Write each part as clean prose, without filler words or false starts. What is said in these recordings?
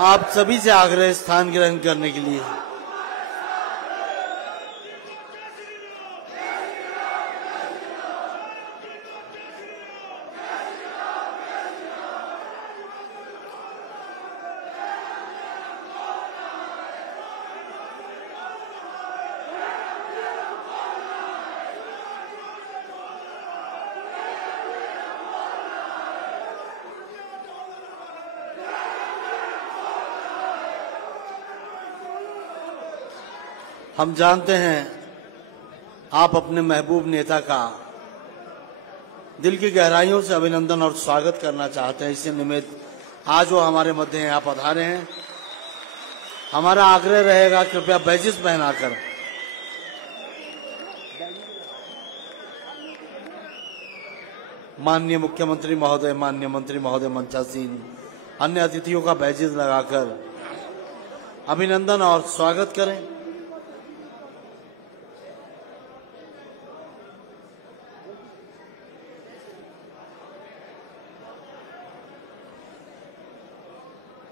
आप सभी से आग्रह स्थान ग्रहण करने के लिए। हम जानते हैं आप अपने महबूब नेता का दिल की गहराइयों से अभिनंदन और स्वागत करना चाहते हैं। इसी निमित्त आज वो हमारे मध्य हैं, आप पधारे हैं। हमारा आग्रह रहेगा कृपया बैजिस पहनाकर माननीय मुख्यमंत्री महोदय, माननीय मंत्री महोदय, मंचासीन अन्य अतिथियों का बैजिस लगाकर अभिनंदन और स्वागत करें।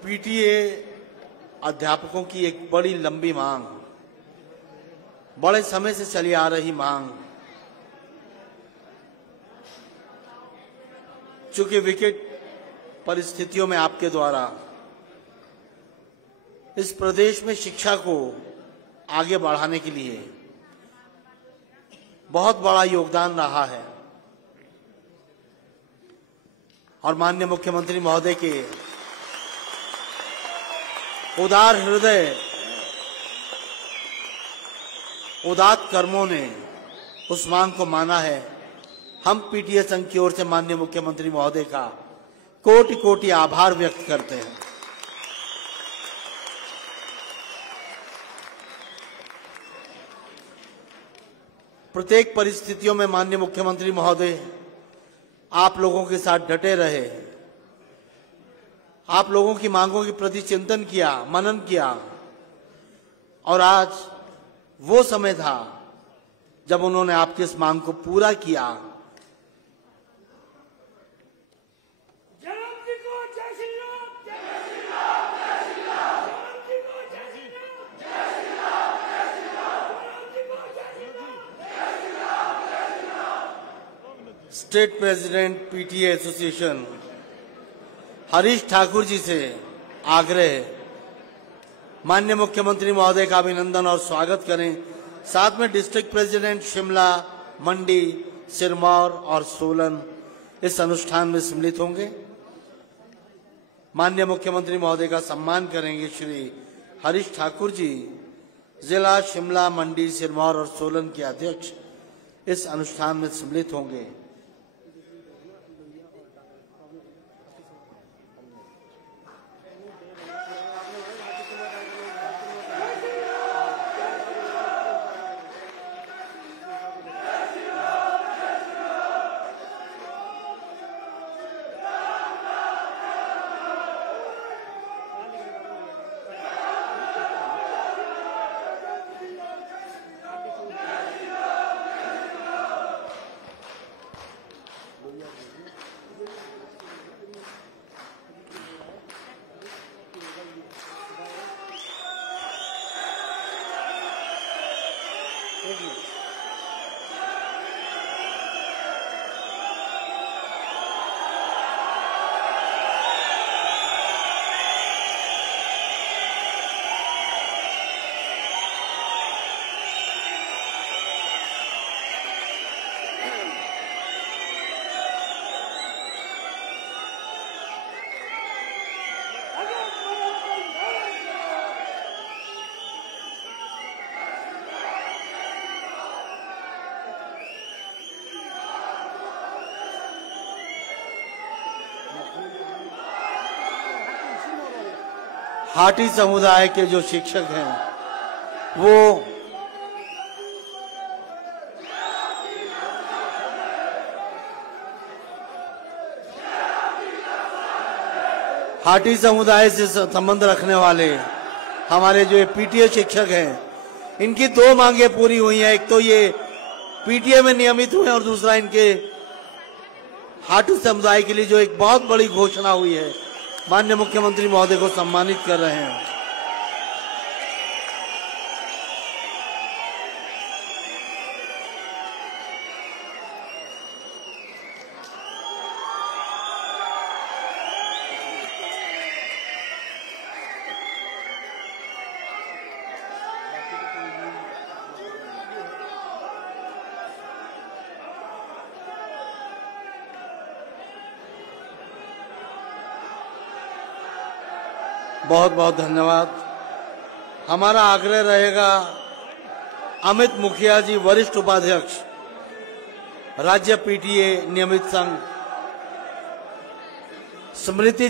पीटीए अध्यापकों की एक बड़ी लंबी मांग, बड़े समय से चली आ रही मांग, चूंकि विकट परिस्थितियों में आपके द्वारा इस प्रदेश में शिक्षा को आगे बढ़ाने के लिए बहुत बड़ा योगदान रहा है और माननीय मुख्यमंत्री महोदय के उदार हृदय, उदात्त कर्मों ने उस मांग को माना है। हम पीटीए संघ की ओर से माननीय मुख्यमंत्री महोदय का कोटि कोटि आभार व्यक्त करते हैं। प्रत्येक परिस्थितियों में माननीय मुख्यमंत्री महोदय आप लोगों के साथ डटे रहे, आप लोगों की मांगों के प्रति चिंतन किया, मनन किया और आज वो समय था जब उन्होंने आपकी इस मांग को पूरा किया। State president PTA association Harish Thakur ji से आग्रह, माननीय मुख्यमंत्री महोदय का अभिनंदन और स्वागत करें। साथ में डिस्ट्रिक्ट प्रेसिडेंट शिमला, मंडी, सिरमौर और सोलन इस अनुष्ठान में सम्मिलित होंगे। माननीय मुख्यमंत्री महोदय का सम्मान करेंगे श्री हरीश ठाकुर जी, जिला शिमला, मंडी, सिरमौर और सोलन के अध्यक्ष इस अनुष्ठान में सम्मिलित होंगे। हाटी समुदाय के जो शिक्षक हैं वो हाटी समुदाय से संबंध रखने वाले हमारे जो पीटीए शिक्षक हैं, इनकी दो मांगे पूरी हुई हैं। एक तो ये पीटीए में नियमित हुए और दूसरा इनके हाटी समुदाय के लिए जो एक बहुत बड़ी घोषणा हुई है माननीय मुख्यमंत्री महोदय को सम्मानित कर रहे हैं। बहुत बहुत धन्यवाद। हमारा आग्रह रहेगा अमित मुखिया जी, वरिष्ठ उपाध्यक्ष राज्य पीटीए नियमित संघ, स्मृति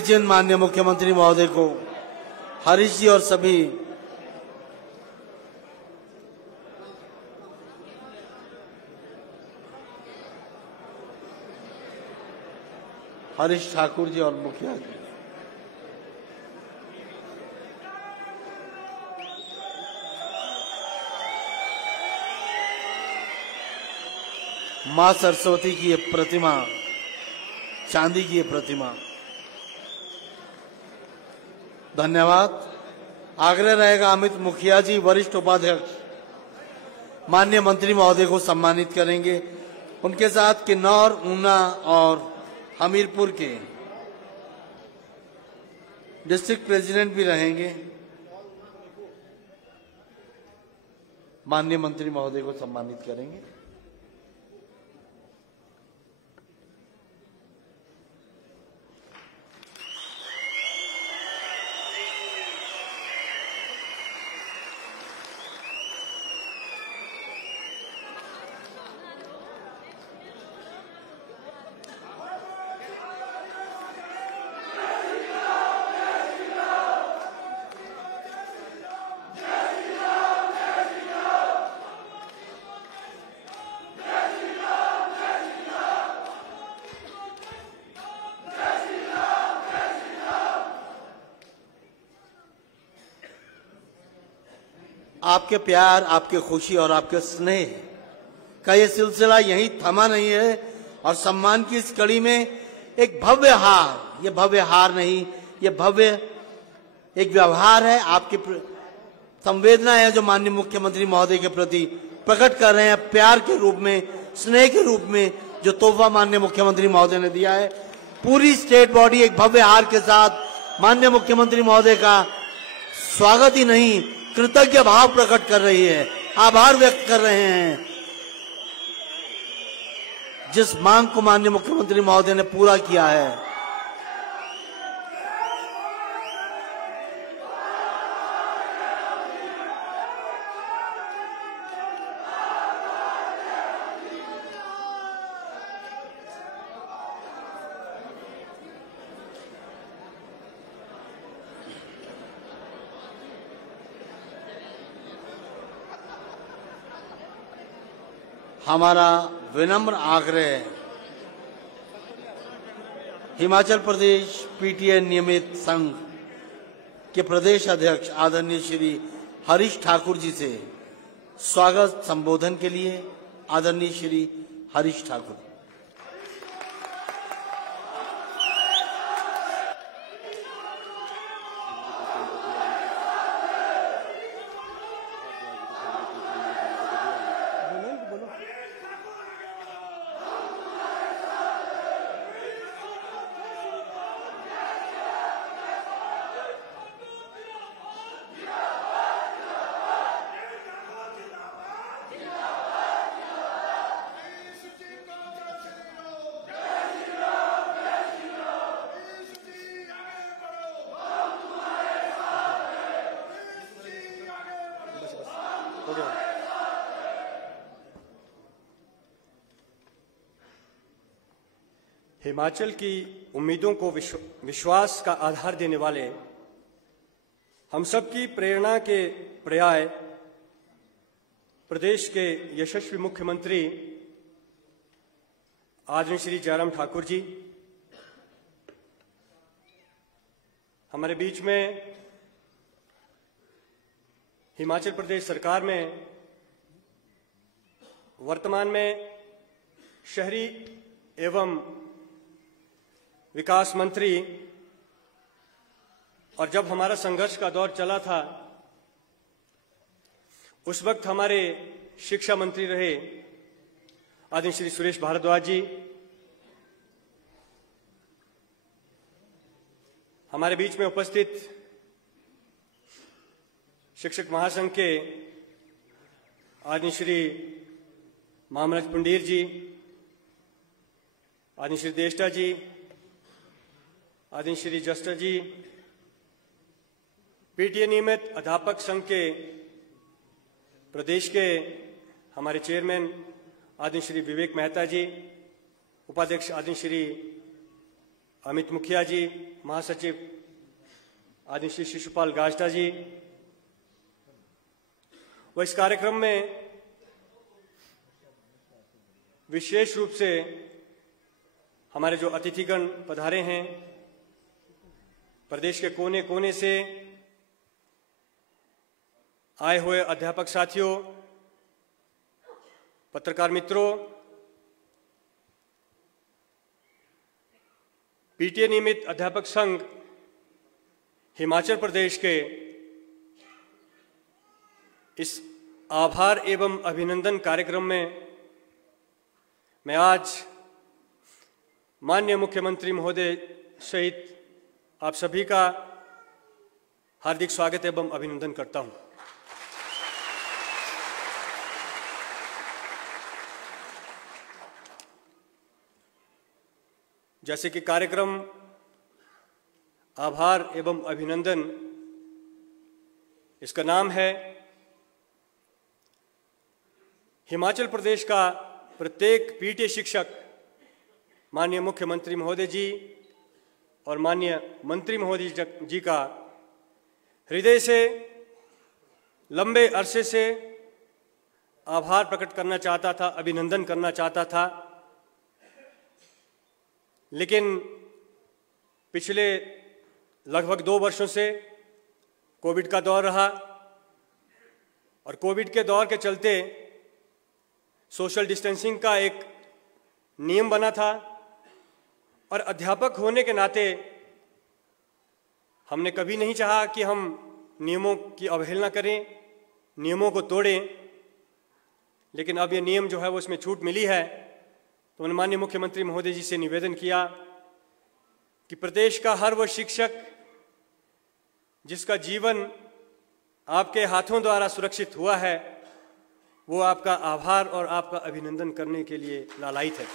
चिन्ह माननीय मुख्यमंत्री महोदय को, हरीश जी और सभी हरीश ठाकुर जी और मुखिया जी। मां सरस्वती की ये प्रतिमा, चांदी की ये प्रतिमा, धन्यवाद। आग्रह रहेगा अमित मुखिया जी, वरिष्ठ उपाध्यक्ष, माननीय मंत्री महोदय को सम्मानित करेंगे। उनके साथ किन्नौर, ऊना और हमीरपुर के डिस्ट्रिक्ट प्रेसिडेंट भी रहेंगे। माननीय मंत्री महोदय को सम्मानित करेंगे। आपके प्यार, आपके खुशी और आपके स्नेह का ये सिलसिला यहीं थमा नहीं है और सम्मान की इस कड़ी में एक भव्य हार, ये भव्य हार नहीं, ये भव्य एक व्यवहार है, आपकी संवेदना है जो माननीय मुख्यमंत्री महोदय के प्रति प्रकट कर रहे हैं, प्यार के रूप में, स्नेह के रूप में जो तोहफा माननीय मुख्यमंत्री महोदय ने दिया है। पूरी स्टेट बॉडी एक भव्य हार के साथ माननीय मुख्यमंत्री महोदय का स्वागत ही नहीं, कृतज्ञ भाव प्रकट कर रही है, आभार व्यक्त कर रहे हैं। जिस मांग को माननीय मुख्यमंत्री महोदय ने पूरा किया है, हमारा विनम्र आग्रह हिमाचल प्रदेश पीटीए नियमित संघ के प्रदेश अध्यक्ष आदरणीय श्री हरीश ठाकुर जी से स्वागत संबोधन के लिए आदरणीय श्री हरीश ठाकुर। हिमाचल की उम्मीदों को विश्वास का आधार देने वाले, हम सबकी प्रेरणा के पर्याय प्रदेश के यशस्वी मुख्यमंत्री आदरणीय श्री जयराम ठाकुर जी हमारे बीच में हिमाचल प्रदेश सरकार में वर्तमान में शहरी एवं विकास मंत्री, और जब हमारा संघर्ष का दौर चला था उस वक्त हमारे शिक्षा मंत्री रहे आदरणीय श्री सुरेश भारद्वाज जी, हमारे बीच में उपस्थित शिक्षक महासंघ के आदरणीय श्री महामनज पुंडीर जी, आदरणीय श्री देष्टा जी, आदरणीय श्री जस्टर जी, पीटीए नियमित अध्यापक संघ के प्रदेश के हमारे चेयरमैन आदरणीय श्री विवेक मेहता जी, उपाध्यक्ष आदरणीय श्री अमित मुखिया जी, महासचिव आदरणीय श्री शिशुपाल गाजटा जी, व इस कार्यक्रम में विशेष रूप से हमारे जो अतिथिगण पधारे हैं, प्रदेश के कोने कोने से आए हुए अध्यापक साथियों, पत्रकार मित्रों, पीटीए नियमित अध्यापक संघ हिमाचल प्रदेश के इस आभार एवं अभिनंदन कार्यक्रम में मैं आज माननीय मुख्यमंत्री महोदय सहित आप सभी का हार्दिक स्वागत एवं अभिनंदन करता हूं। जैसे कि कार्यक्रम आभार एवं अभिनंदन, इसका नाम है, हिमाचल प्रदेश का प्रत्येक पीटीए शिक्षक माननीय मुख्यमंत्री महोदय जी और माननीय मंत्री महोदय जी का हृदय से लंबे अरसे से आभार प्रकट करना चाहता था, अभिनंदन करना चाहता था। लेकिन पिछले लगभग 2 वर्षों से कोविड का दौर रहा और कोविड के दौर के चलते सोशल डिस्टेंसिंग का एक नियम बना था और अध्यापक होने के नाते हमने कभी नहीं चाहा कि हम नियमों की अवहेलना करें, नियमों को तोड़ें। लेकिन अब ये नियम जो है वो इसमें छूट मिली है, तो मैंने माननीय मुख्यमंत्री महोदय जी से निवेदन किया कि प्रदेश का हर वो शिक्षक जिसका जीवन आपके हाथों द्वारा सुरक्षित हुआ है, वो आपका आभार और आपका अभिनंदन करने के लिए लालायित है।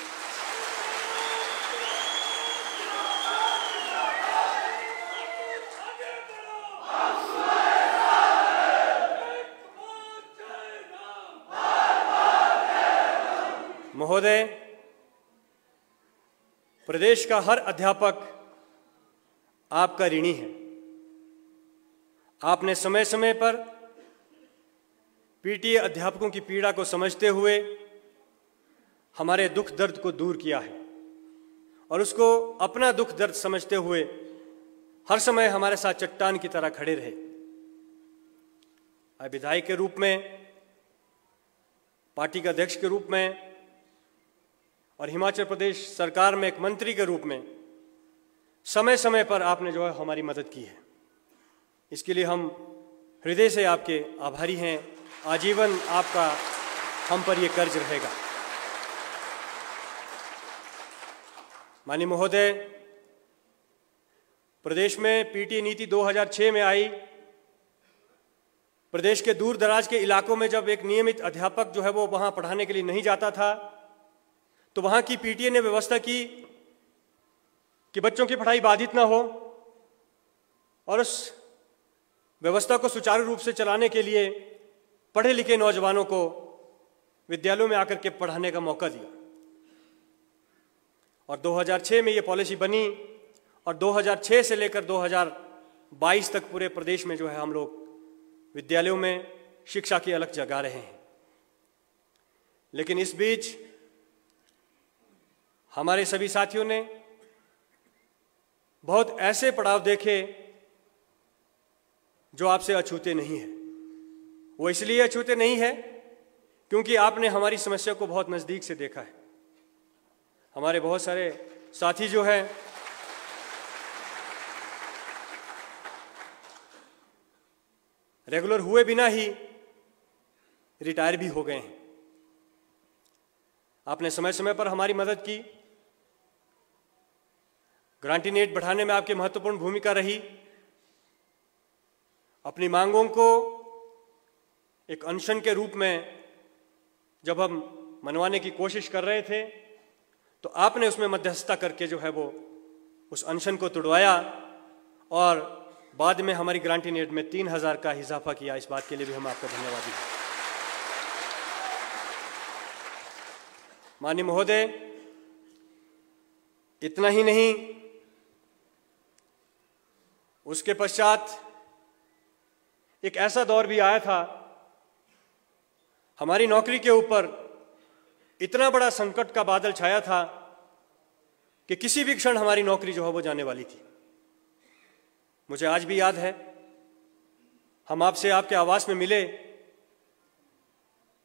महोदय, प्रदेश का हर अध्यापक आपका ऋणी है। आपने समय समय पर पीटीए अध्यापकों की पीड़ा को समझते हुए हमारे दुख दर्द को दूर किया है और उसको अपना दुख दर्द समझते हुए हर समय हमारे साथ चट्टान की तरह खड़े रहे। विधायक के रूप में, पार्टी के अध्यक्ष के रूप में और हिमाचल प्रदेश सरकार में एक मंत्री के रूप में समय समय पर आपने जो है हमारी मदद की है। इसके लिए हम हृदय से आपके आभारी हैं। आजीवन आपका हम पर यह कर्ज रहेगा। माननीय महोदय, प्रदेश में पीटीए नीति 2006 में आई। प्रदेश के दूर दराज के इलाकों में जब एक नियमित अध्यापक जो है वो वहां पढ़ाने के लिए नहीं जाता था, तो वहां की पीटीए ने व्यवस्था की कि बच्चों की पढ़ाई बाधित ना हो और उस व्यवस्था को सुचारू रूप से चलाने के लिए पढ़े लिखे नौजवानों को विद्यालयों में आकर के पढ़ाने का मौका दिया। और 2006 में ये पॉलिसी बनी और 2006 से लेकर 2022 तक पूरे प्रदेश में जो है हम लोग विद्यालयों में शिक्षा की अलख जगा रहे हैं। लेकिन इस बीच हमारे सभी साथियों ने बहुत ऐसे पड़ाव देखे जो आपसे अछूते नहीं है। वो इसलिए अछूते नहीं है क्योंकि आपने हमारी समस्या को बहुत नजदीक से देखा है। हमारे बहुत सारे साथी जो हैं रेगुलर हुए बिना ही रिटायर भी हो गए हैं। आपने समय समय पर हमारी मदद की, ग्रांटीनेट बढ़ाने में आपकी महत्वपूर्ण भूमिका रही। अपनी मांगों को एक अनशन के रूप में जब हम मनवाने की कोशिश कर रहे थे तो आपने उसमें मध्यस्थता करके जो है वो उस अनशन को तुड़वाया और बाद में हमारी ग्रांटीनेट में 3000 का इजाफा किया। इस बात के लिए भी हम आपका धन्यवादी हैं। माननीय महोदय, इतना ही नहीं, उसके पश्चात एक ऐसा दौर भी आया था, हमारी नौकरी के ऊपर इतना बड़ा संकट का बादल छाया था कि किसी भी क्षण हमारी नौकरी जो है वो जाने वाली थी। मुझे आज भी याद है, हम आपसे आपके आवास में मिले,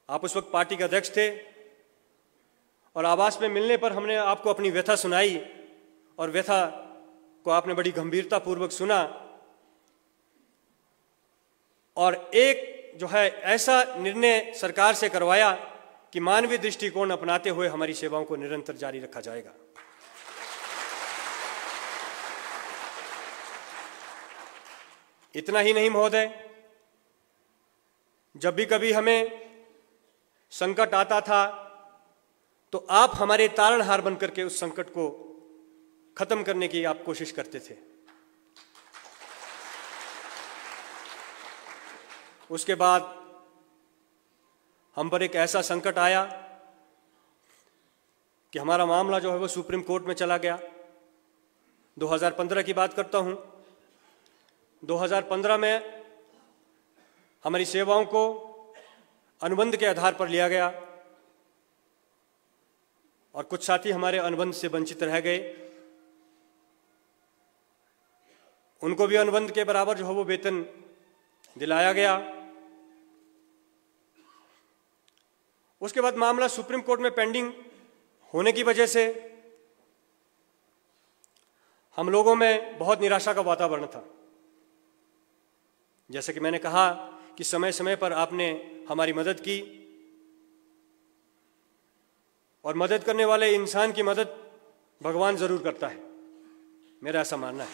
आप उस वक्त पार्टी के अध्यक्ष थे और आवास में मिलने पर हमने आपको अपनी व्यथा सुनाई और व्यथा को आपने बड़ी गंभीरता पूर्वक सुना और एक जो है ऐसा निर्णय सरकार से करवाया कि मानवीय दृष्टिकोण अपनाते हुए हमारी सेवाओं को निरंतर जारी रखा जाएगा। इतना ही नहीं महोदय, जब भी कभी हमें संकट आता था तो आप हमारे तारणहार बनकर के उस संकट को खत्म करने की आप कोशिश करते थे। उसके बाद हम पर एक ऐसा संकट आया कि हमारा मामला जो है वो सुप्रीम कोर्ट में चला गया। 2015 की बात करता हूं। 2015 में हमारी सेवाओं को अनुबंध के आधार पर लिया गया और कुछ साथी हमारे अनुबंध से वंचित रह गए। उनको भी अनुबंध के बराबर जो है वो वेतन दिलाया गया। उसके बाद मामला सुप्रीम कोर्ट में पेंडिंग होने की वजह से हम लोगों में बहुत निराशा का वातावरण था। जैसे कि मैंने कहा कि समय समय पर आपने हमारी मदद की और मदद करने वाले इंसान की मदद भगवान जरूर करता है, मेरा ऐसा मानना है।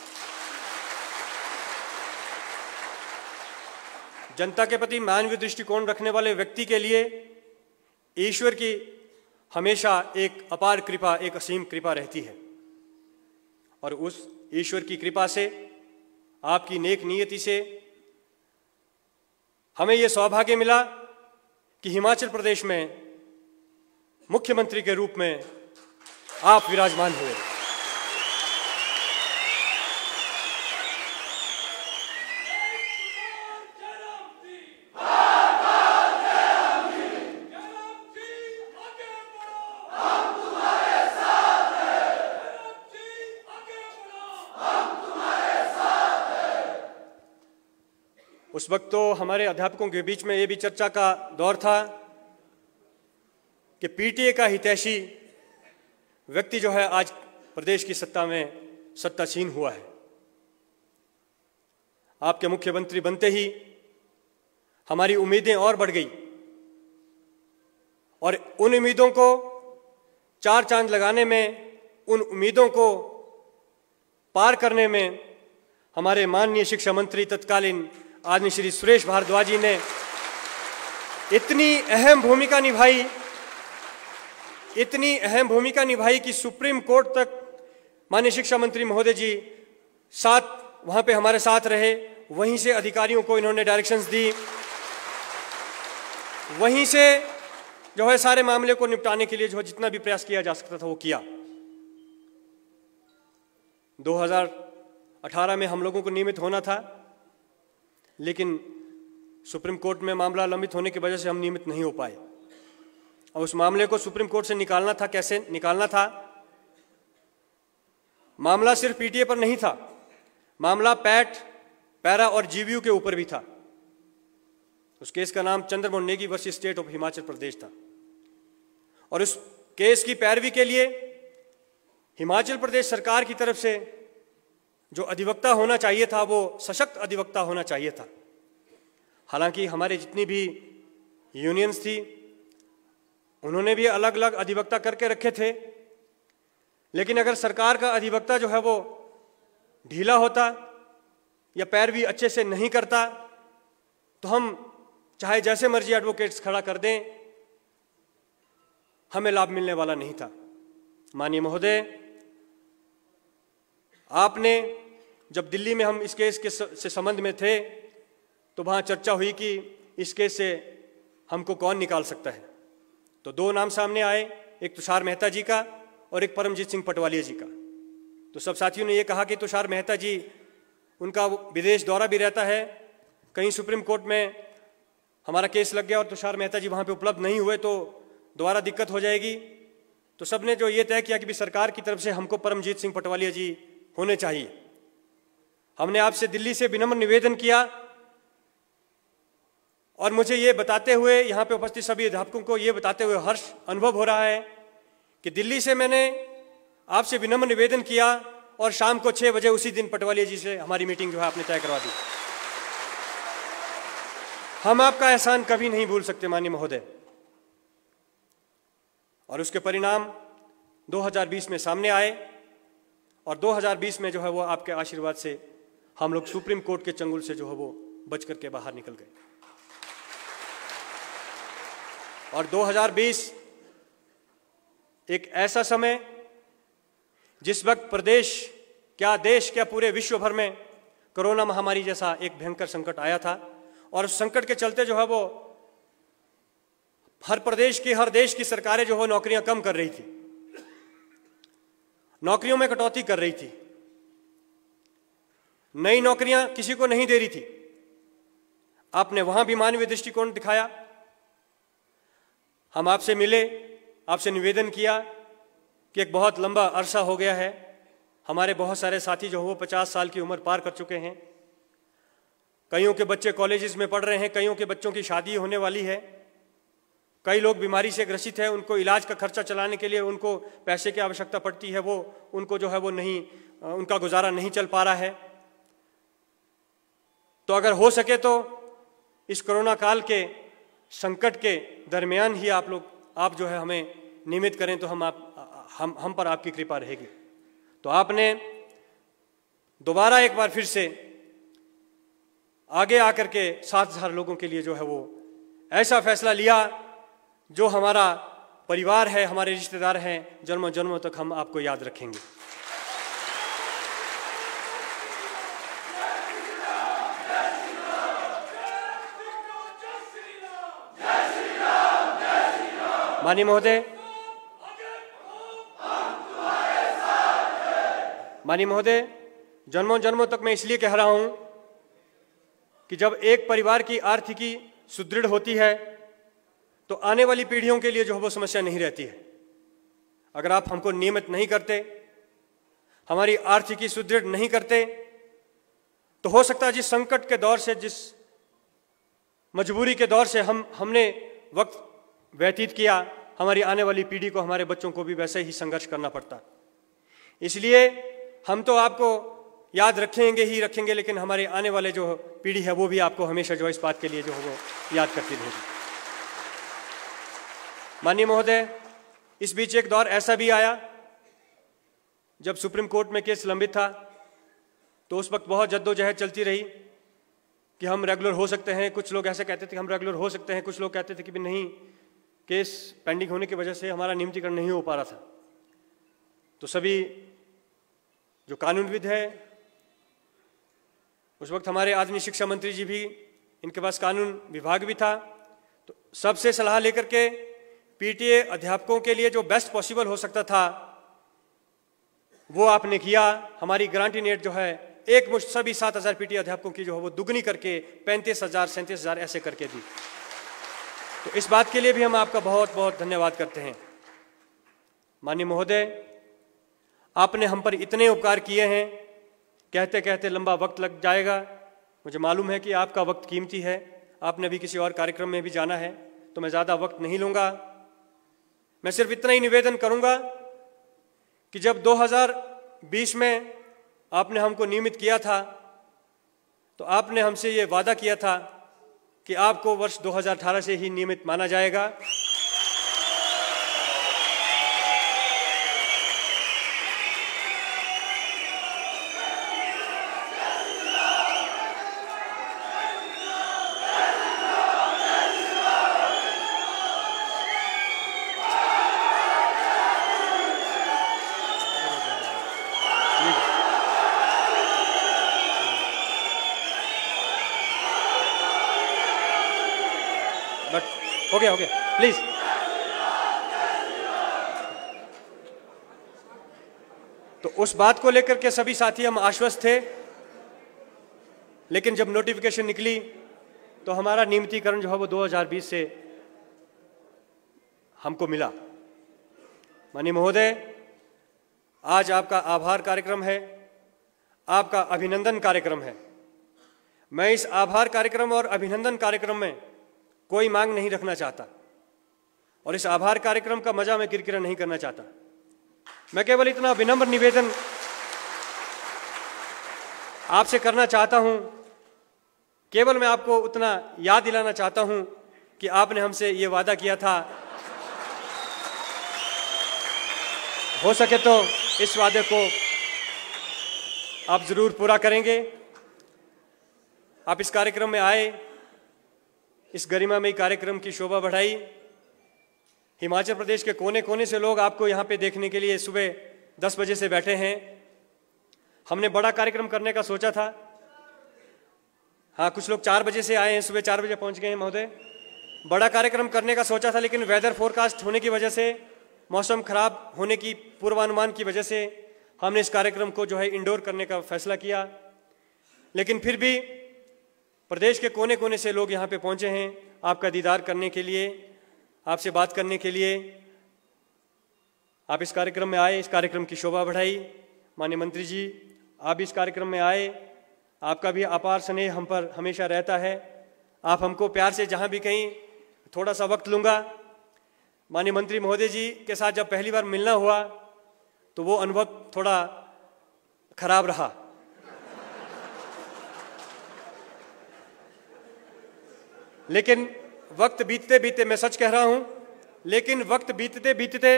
जनता के प्रति मानवीय दृष्टिकोण रखने वाले व्यक्ति के लिए ईश्वर की हमेशा एक अपार कृपा, एक असीम कृपा रहती है और उस ईश्वर की कृपा से, आपकी नेक नियति से हमें यह सौभाग्य मिला कि हिमाचल प्रदेश में मुख्यमंत्री के रूप में आप विराजमान हुए। उस वक्त तो हमारे अध्यापकों के बीच में ये भी चर्चा का दौर था कि पीटीए का हितैषी व्यक्ति जो है आज प्रदेश की सत्ता में सत्तासीन हुआ है। आपके मुख्यमंत्री बनते ही हमारी उम्मीदें और बढ़ गई और उन उम्मीदों को चार चांद लगाने में, उन उम्मीदों को पार करने में हमारे माननीय शिक्षा मंत्री तत्कालीन आदरणीय श्री सुरेश भारद्वाज जी ने इतनी अहम भूमिका निभाई कि सुप्रीम कोर्ट तक माननीय शिक्षा मंत्री महोदय जी वहां पे हमारे साथ रहे। वहीं से अधिकारियों को इन्होंने डायरेक्शंस दी, वहीं से जो है सारे मामले को निपटाने के लिए जो जितना भी प्रयास किया जा सकता था वो किया। 2018 में हम लोगों को नियमित होना था, लेकिन सुप्रीम कोर्ट में मामला लंबित होने की वजह से हम नियमित नहीं हो पाए और उस मामले को सुप्रीम कोर्ट से निकालना था। कैसे निकालना था? मामला सिर्फ पीटीए पर नहीं था, मामला पैट, पैरा और जीवीयू के ऊपर भी था। उस केस का नाम Chandramohan Negi versus state of Himachal Pradesh था और उस केस की पैरवी के लिए हिमाचल प्रदेश सरकार की तरफ से जो अधिवक्ता होना चाहिए था वो सशक्त अधिवक्ता होना चाहिए था। हालांकि हमारे जितनी भी यूनियंस थी उन्होंने भी अलग अलग अधिवक्ता करके रखे थे, लेकिन अगर सरकार का अधिवक्ता जो है वो ढीला होता या पैरवी अच्छे से नहीं करता तो हम चाहे जैसे मर्जी एडवोकेट्स खड़ा कर दें, हमें लाभ मिलने वाला नहीं था। माननीय महोदय, आपने जब दिल्ली में हम इस केस के से संबंध में थे तो वहां चर्चा हुई कि इस केस से हमको कौन निकाल सकता है। तो दो नाम सामने आए, एक तुषार मेहता जी का और एक परमजीत सिंह पटवालिया जी का। तो सब साथियों ने ये कहा कि तुषार मेहता जी, उनका विदेश दौरा भी रहता है, कहीं सुप्रीम कोर्ट में हमारा केस लग गया और तुषार मेहता जी वहां पे उपलब्ध नहीं हुए तो दोबारा दिक्कत हो जाएगी। तो सबने जो ये तय किया कि भी सरकार की तरफ से हमको परमजीत सिंह पटवालिया जी होने चाहिए। हमने आपसे दिल्ली से विनम्र निवेदन किया और मुझे ये बताते हुए, यहाँ पे उपस्थित सभी अध्यापकों को ये बताते हुए हर्ष अनुभव हो रहा है कि दिल्ली से मैंने आपसे विनम्र निवेदन किया और शाम को 6 बजे उसी दिन पटवालिया जी से हमारी मीटिंग जो है आपने तय करवा दी। हम आपका एहसान कभी नहीं भूल सकते माननीय महोदय। और उसके परिणाम 2020 में सामने आए और 2020 में जो है वो आपके आशीर्वाद से हम लोग सुप्रीम कोर्ट के चंगुल से जो है वो बच करके बाहर निकल गए। और 2020 एक ऐसा समय जिस वक्त प्रदेश क्या, देश क्या, पूरे विश्व भर में कोरोना महामारी जैसा एक भयंकर संकट आया था और उस संकट के चलते जो है वो हर प्रदेश की, हर देश की सरकारें जो है नौकरियां कम कर रही थी, नौकरियों में कटौती कर रही थी, नई नौकरियां किसी को नहीं दे रही थी। आपने वहां भी मानवीय दृष्टिकोण दिखाया। हम आपसे मिले, आपसे निवेदन किया कि एक बहुत लंबा अरसा हो गया है, हमारे बहुत सारे साथी जो हो 50 साल की उम्र पार कर चुके हैं, कईयों के बच्चे कॉलेजेस में पढ़ रहे हैं, कईयों के बच्चों की शादी होने वाली है, कई लोग बीमारी से ग्रसित हैं, उनको इलाज का खर्चा चलाने के लिए उनको पैसे की आवश्यकता पड़ती है, वो उनको जो है वो नहीं, उनका गुजारा नहीं चल पा रहा है। तो अगर हो सके तो इस कोरोना काल के संकट के दरमियान ही आप जो है हमें नियमित करें तो हम पर आपकी कृपा रहेगी। तो आपने दोबारा एक बार फिर से आगे आकर के 7,000 लोगों के लिए जो है वो ऐसा फैसला लिया जो हमारा परिवार है, हमारे रिश्तेदार हैं, जन्मों जन्मों तक हम आपको याद रखेंगे। माननीय महोदय, जन्मों जन्मों तक मैं इसलिए कह रहा हूं कि जब एक परिवार की आर्थिकी सुदृढ़ होती है तो आने वाली पीढ़ियों के लिए जो है वो समस्या नहीं रहती है। अगर आप हमको नियमित नहीं करते, हमारी आर्थिकी सुदृढ़ नहीं करते, तो हो सकता है जिस संकट के दौर से, जिस मजबूरी के दौर से हमने वक्त व्यतीत किया, हमारी आने वाली पीढ़ी को, हमारे बच्चों को भी वैसे ही संघर्ष करना पड़ता। इसलिए हम तो आपको याद रखेंगे ही रखेंगे, लेकिन हमारे आने वाले जो पीढ़ी है वो भी आपको हमेशा जो इस बात के लिए जो है वो याद करती रहेगी। माननीय महोदय, इस बीच एक दौर ऐसा भी आया जब सुप्रीम कोर्ट में केस लंबित था, तो उस वक्त बहुत जद्दोजहद चलती रही कि हम रेगुलर हो सकते हैं। कुछ लोग ऐसे कहते थे कि हम रेगुलर हो सकते हैं, कुछ लोग कहते थे कि भी नहीं, केस पेंडिंग होने की वजह से हमारा नियमितीकरण नहीं हो पा रहा था। तो सभी जो कानूनविद है, उस वक्त हमारे आदरणीय शिक्षा मंत्री जी भी, इनके पास कानून विभाग भी था, तो सबसे सलाह लेकर के पीटीए अध्यापकों के लिए जो बेस्ट पॉसिबल हो सकता था वो आपने किया। हमारी गारंटी नेट जो है एक मुश्त सभी 7,000 पीटीए अध्यापकों की जो है वो दुगनी करके 35,000 37,000 ऐसे करके दी। तो इस बात के लिए भी हम आपका बहुत बहुत धन्यवाद करते हैं। माननीय महोदय, आपने हम पर इतने उपकार किए हैं, कहते कहते लंबा वक्त लग जाएगा। मुझे मालूम है कि आपका वक्त कीमती है, आपने भी किसी और कार्यक्रम में भी जाना है, तो मैं ज़्यादा वक्त नहीं लूँगा। मैं सिर्फ इतना ही निवेदन करूँगा कि जब 2020 में आपने हमको नियमित किया था तो आपने हमसे ये वादा किया था कि आपको वर्ष 2018 से ही नियमित माना जाएगा। बट हो गया प्लीज। तो उस बात को लेकर के सभी साथी हम आश्वस्त थे, लेकिन जब नोटिफिकेशन निकली तो हमारा नियमितीकरण जो है वो 2020 से हमको मिला। माननीय महोदय, आज आपका आभार कार्यक्रम है, आपका अभिनंदन कार्यक्रम है। मैं इस आभार कार्यक्रम और अभिनंदन कार्यक्रम में कोई मांग नहीं रखना चाहता और इस आभार कार्यक्रम का मजा मैं किरकिरा नहीं करना चाहता। मैं केवल इतना विनम्र निवेदन आपसे करना चाहता हूं, केवल मैं आपको उतना याद दिलाना चाहता हूं कि आपने हमसे ये वादा किया था, हो सके तो इस वादे को आप जरूर पूरा करेंगे। आप इस कार्यक्रम में आए, इस गरिमामयी कार्यक्रम की शोभा बढ़ाई। हिमाचल प्रदेश के कोने कोने से लोग आपको यहाँ पे देखने के लिए सुबह 10 बजे से बैठे हैं। हमने बड़ा कार्यक्रम करने का सोचा था। हाँ, कुछ लोग 4 बजे से आए हैं, सुबह 4 बजे पहुँच गए हैं महोदय। बड़ा कार्यक्रम करने का सोचा था, लेकिन वेदर फोरकास्ट होने की वजह से, मौसम खराब होने की पूर्वानुमान की वजह से हमने इस कार्यक्रम को जो है इंडोर करने का फैसला किया। लेकिन फिर भी प्रदेश के कोने कोने से लोग यहाँ पे पहुँचे हैं आपका दीदार करने के लिए, आपसे बात करने के लिए। आप इस कार्यक्रम में आए, इस कार्यक्रम की शोभा बढ़ाई। माननीय मंत्री जी, आप इस कार्यक्रम में आए, आपका भी अपार स्नेह हम पर हमेशा रहता है। आप हमको प्यार से जहाँ भी कहीं थोड़ा सा वक्त लूँगा। माननीय मंत्री महोदय जी के साथ जब पहली बार मिलना हुआ तो वो अनुभव थोड़ा खराब रहा। लेकिन वक्त बीतते बीतते, मैं सच कह रहा हूं, लेकिन वक्त बीतते बीतते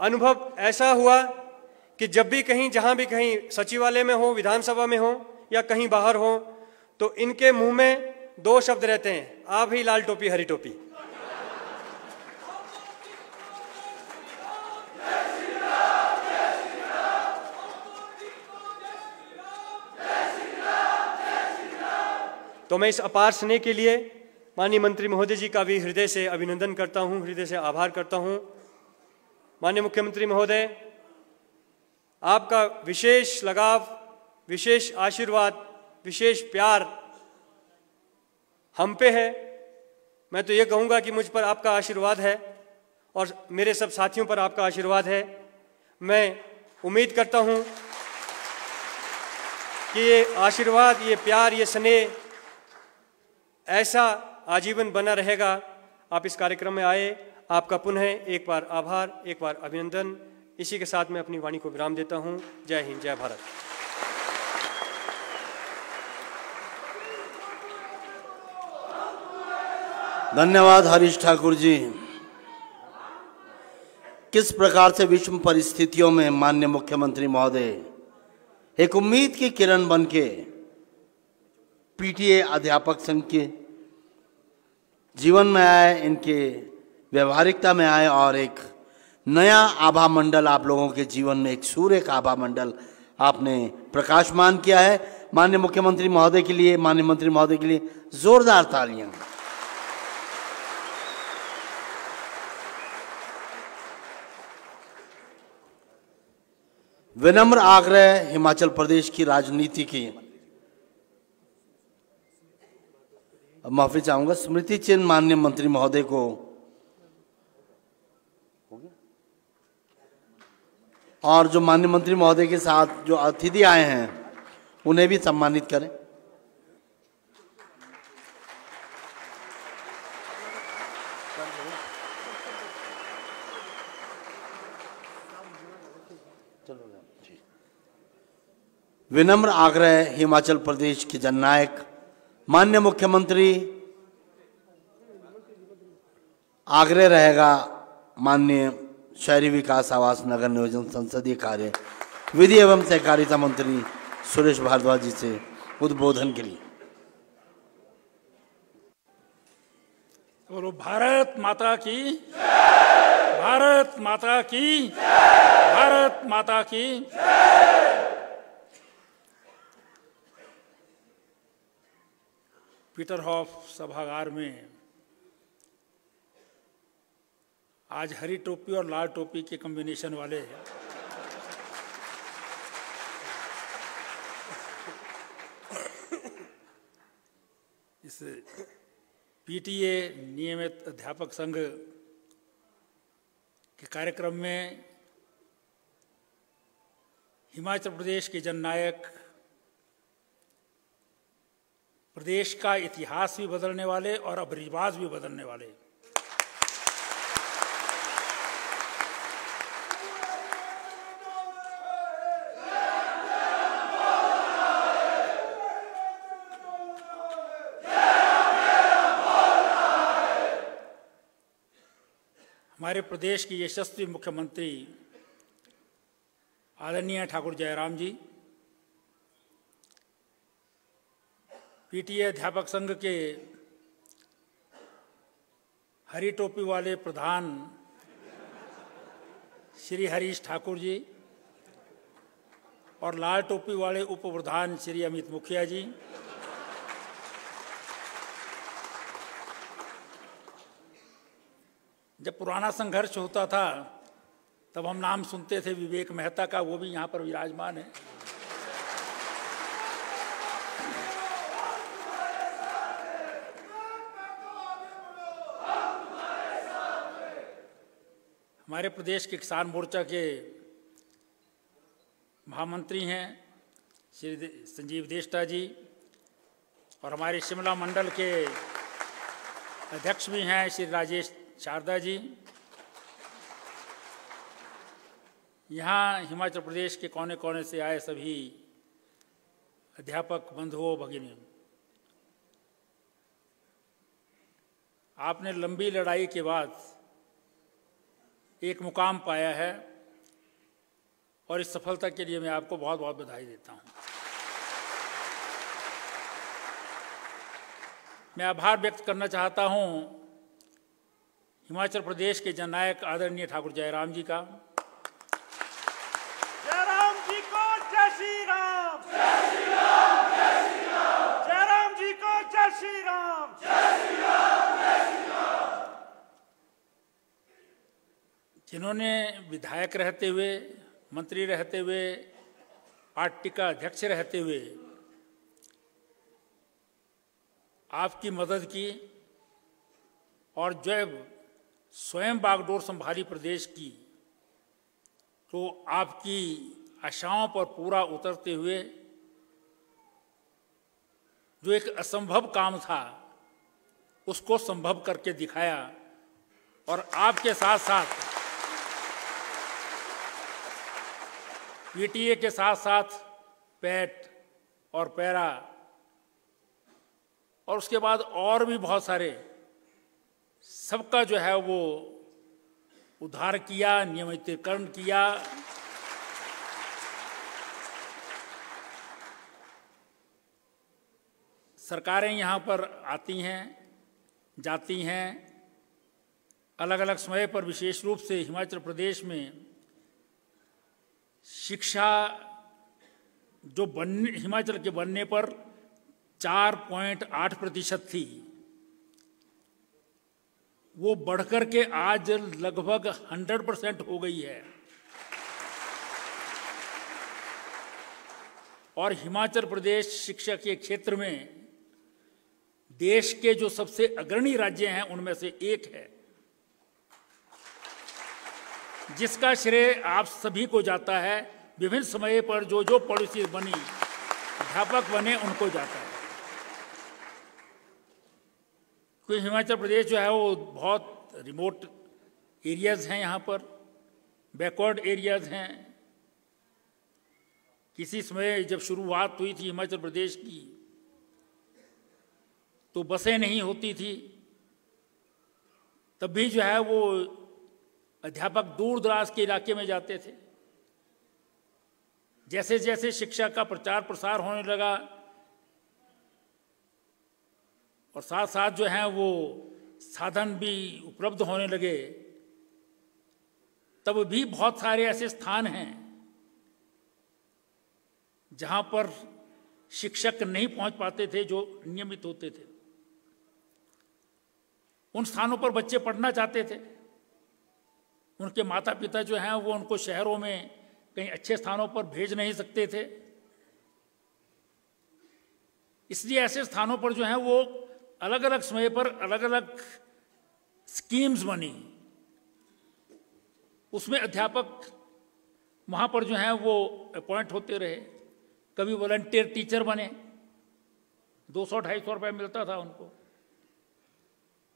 अनुभव ऐसा हुआ कि जब भी कहीं, जहां भी कहीं सचिवालय में हो, विधानसभा में हो या कहीं बाहर हो, तो इनके मुंह में 2 शब्द रहते हैं, आप ही लाल टोपी हरी टोपी। तो मैं इस अपार स्नेह के लिए माननीय मंत्री महोदय जी का भी हृदय से अभिनंदन करता हूं, हृदय से आभार करता हूं। माननीय मुख्यमंत्री महोदय, आपका विशेष लगाव, विशेष आशीर्वाद, विशेष प्यार हम पे है। मैं तो ये कहूँगा कि मुझ पर आपका आशीर्वाद है और मेरे सब साथियों पर आपका आशीर्वाद है। मैं उम्मीद करता हूँ कि ये आशीर्वाद, ये प्यार, ये स्नेह ऐसा आजीवन बना रहेगा। आप इस कार्यक्रम में आए, आपका पुनः एक बार आभार, एक बार अभिनंदन। इसी के साथ मैं अपनी वाणी को विराम देता हूं। जय हिंद, जय भारत। धन्यवाद हरीश ठाकुर जी। किस प्रकार से विषम परिस्थितियों में माननीय मुख्यमंत्री महोदय एक उम्मीद की किरण बनके पीटीए अध्यापक संघ के जीवन में आए, इनके व्यवहारिकता में आए और एक नया आभा मंडल आप लोगों के जीवन में, एक सूर्य का आभा मंडल आपने प्रकाशमान किया है। माननीय मुख्यमंत्री महोदय के लिए, माननीय मंत्री महोदय के लिए जोरदार तालियां। विनम्र आग्रह हिमाचल प्रदेश की राजनीति की। अब माफी चाहूंगा, स्मृति चिन्ह माननीय मंत्री महोदय को और जो माननीय मंत्री महोदय के साथ जो अतिथि आए हैं उन्हें भी सम्मानित करें। विनम्र आग्रह हिमाचल प्रदेश के जननायक माननीय मुख्यमंत्री, आग्रह रहेगा माननीय शहरी विकास, आवास, नगर नियोजन, संसदीय कार्य, विधि एवं सहकारिता मंत्री सुरेश भारद्वाज जी से उद्बोधन के लिए। बोलो भारत माता की, भारत माता की, भारत माता की। पीटरहॉफ सभागार में आज हरी टोपी और लाल टोपी के कॉम्बिनेशन वाले इस पीटीए नियमित अध्यापक संघ के कार्यक्रम में हिमाचल प्रदेश के जननायक, प्रदेश का इतिहास भी बदलने वाले और अब रिवाज भी बदलने वाले हमारे प्रदेश के यशस्वी मुख्यमंत्री आदरणीय ठाकुर जयराम जी, पीटीए अध्यापक संघ के हरी टोपी वाले प्रधान श्री हरीश ठाकुर जी और लाल टोपी वाले उप प्रधान श्री अमित मुखिया जी, जब पुराना संघर्ष होता था तब हम नाम सुनते थे विवेक मेहता का, वो भी यहाँ पर विराजमान है। हमारे प्रदेश के किसान मोर्चा के महामंत्री हैं श्री संजीव देष्टा जी और हमारे शिमला मंडल के अध्यक्ष भी हैं श्री राजेश शारदा जी। यहाँ हिमाचल प्रदेश के कोने कोने से आए सभी अध्यापक बंधुओं भगिनी, आपने लंबी लड़ाई के बाद एक मुकाम पाया है और इस सफलता के लिए मैं आपको बहुत बहुत बधाई देता हूँ। मैं आभार व्यक्त करना चाहता हूँ हिमाचल प्रदेश के जननायक आदरणीय ठाकुर जयराम जी का। जयराम जी को जय श्री राम, जय श्री राम, जय श्री राम। जयराम जी को जय श्री राम, जय श्री राम, जय श्री राम। जिन्होंने विधायक रहते हुए, मंत्री रहते हुए, पार्टी का अध्यक्ष रहते हुए आपकी मदद की और जब स्वयं बागडोर संभाली प्रदेश की तो आपकी आशाओं पर पूरा उतरते हुए जो एक असंभव काम था उसको संभव करके दिखाया और आपके साथ साथ पीटीए के साथ साथ पैट और पैरा और उसके बाद और भी बहुत सारे, सबका जो है वो उद्धार किया, नियमितीकरण किया। सरकारें यहाँ पर आती हैं, जाती हैं, अलग अलग समय पर, विशेष रूप से हिमाचल प्रदेश में शिक्षा जो हिमाचल के बनने पर 4.8% थी, वो बढ़कर के आज लगभग 100% हो गई है। और हिमाचल प्रदेश शिक्षा के क्षेत्र में देश के जो सबसे अग्रणी राज्य हैं उनमें से एक है, जिसका श्रेय आप सभी को जाता है। विभिन्न समय पर जो जो पॉलिसी बनी, अध्यापक बने, उनको जाता है। क्योंकि हिमाचल प्रदेश जो है वो बहुत रिमोट एरियाज हैं, यहाँ पर बैकवर्ड एरियाज हैं। किसी समय जब शुरुआत हुई थी हिमाचल प्रदेश की तो बसें नहीं होती थी, तब भी जो है वो अध्यापक दूर दराज के इलाके में जाते थे। जैसे जैसे शिक्षा का प्रचार प्रसार होने लगा और साथ साथ जो है वो साधन भी उपलब्ध होने लगे, तब भी बहुत सारे ऐसे स्थान हैं जहां पर शिक्षक नहीं पहुंच पाते थे जो नियमित होते थे। उन स्थानों पर बच्चे पढ़ना चाहते थे, उनके माता पिता जो हैं वो उनको शहरों में कहीं अच्छे स्थानों पर भेज नहीं सकते थे, इसलिए ऐसे स्थानों पर जो है वो अलग अलग समय पर अलग अलग स्कीम्स बनी। उसमें अध्यापक वहां पर जो है वो अपॉइंट होते रहे, कभी वॉलंटियर टीचर बने, 200-250 रुपये मिलता था उनको,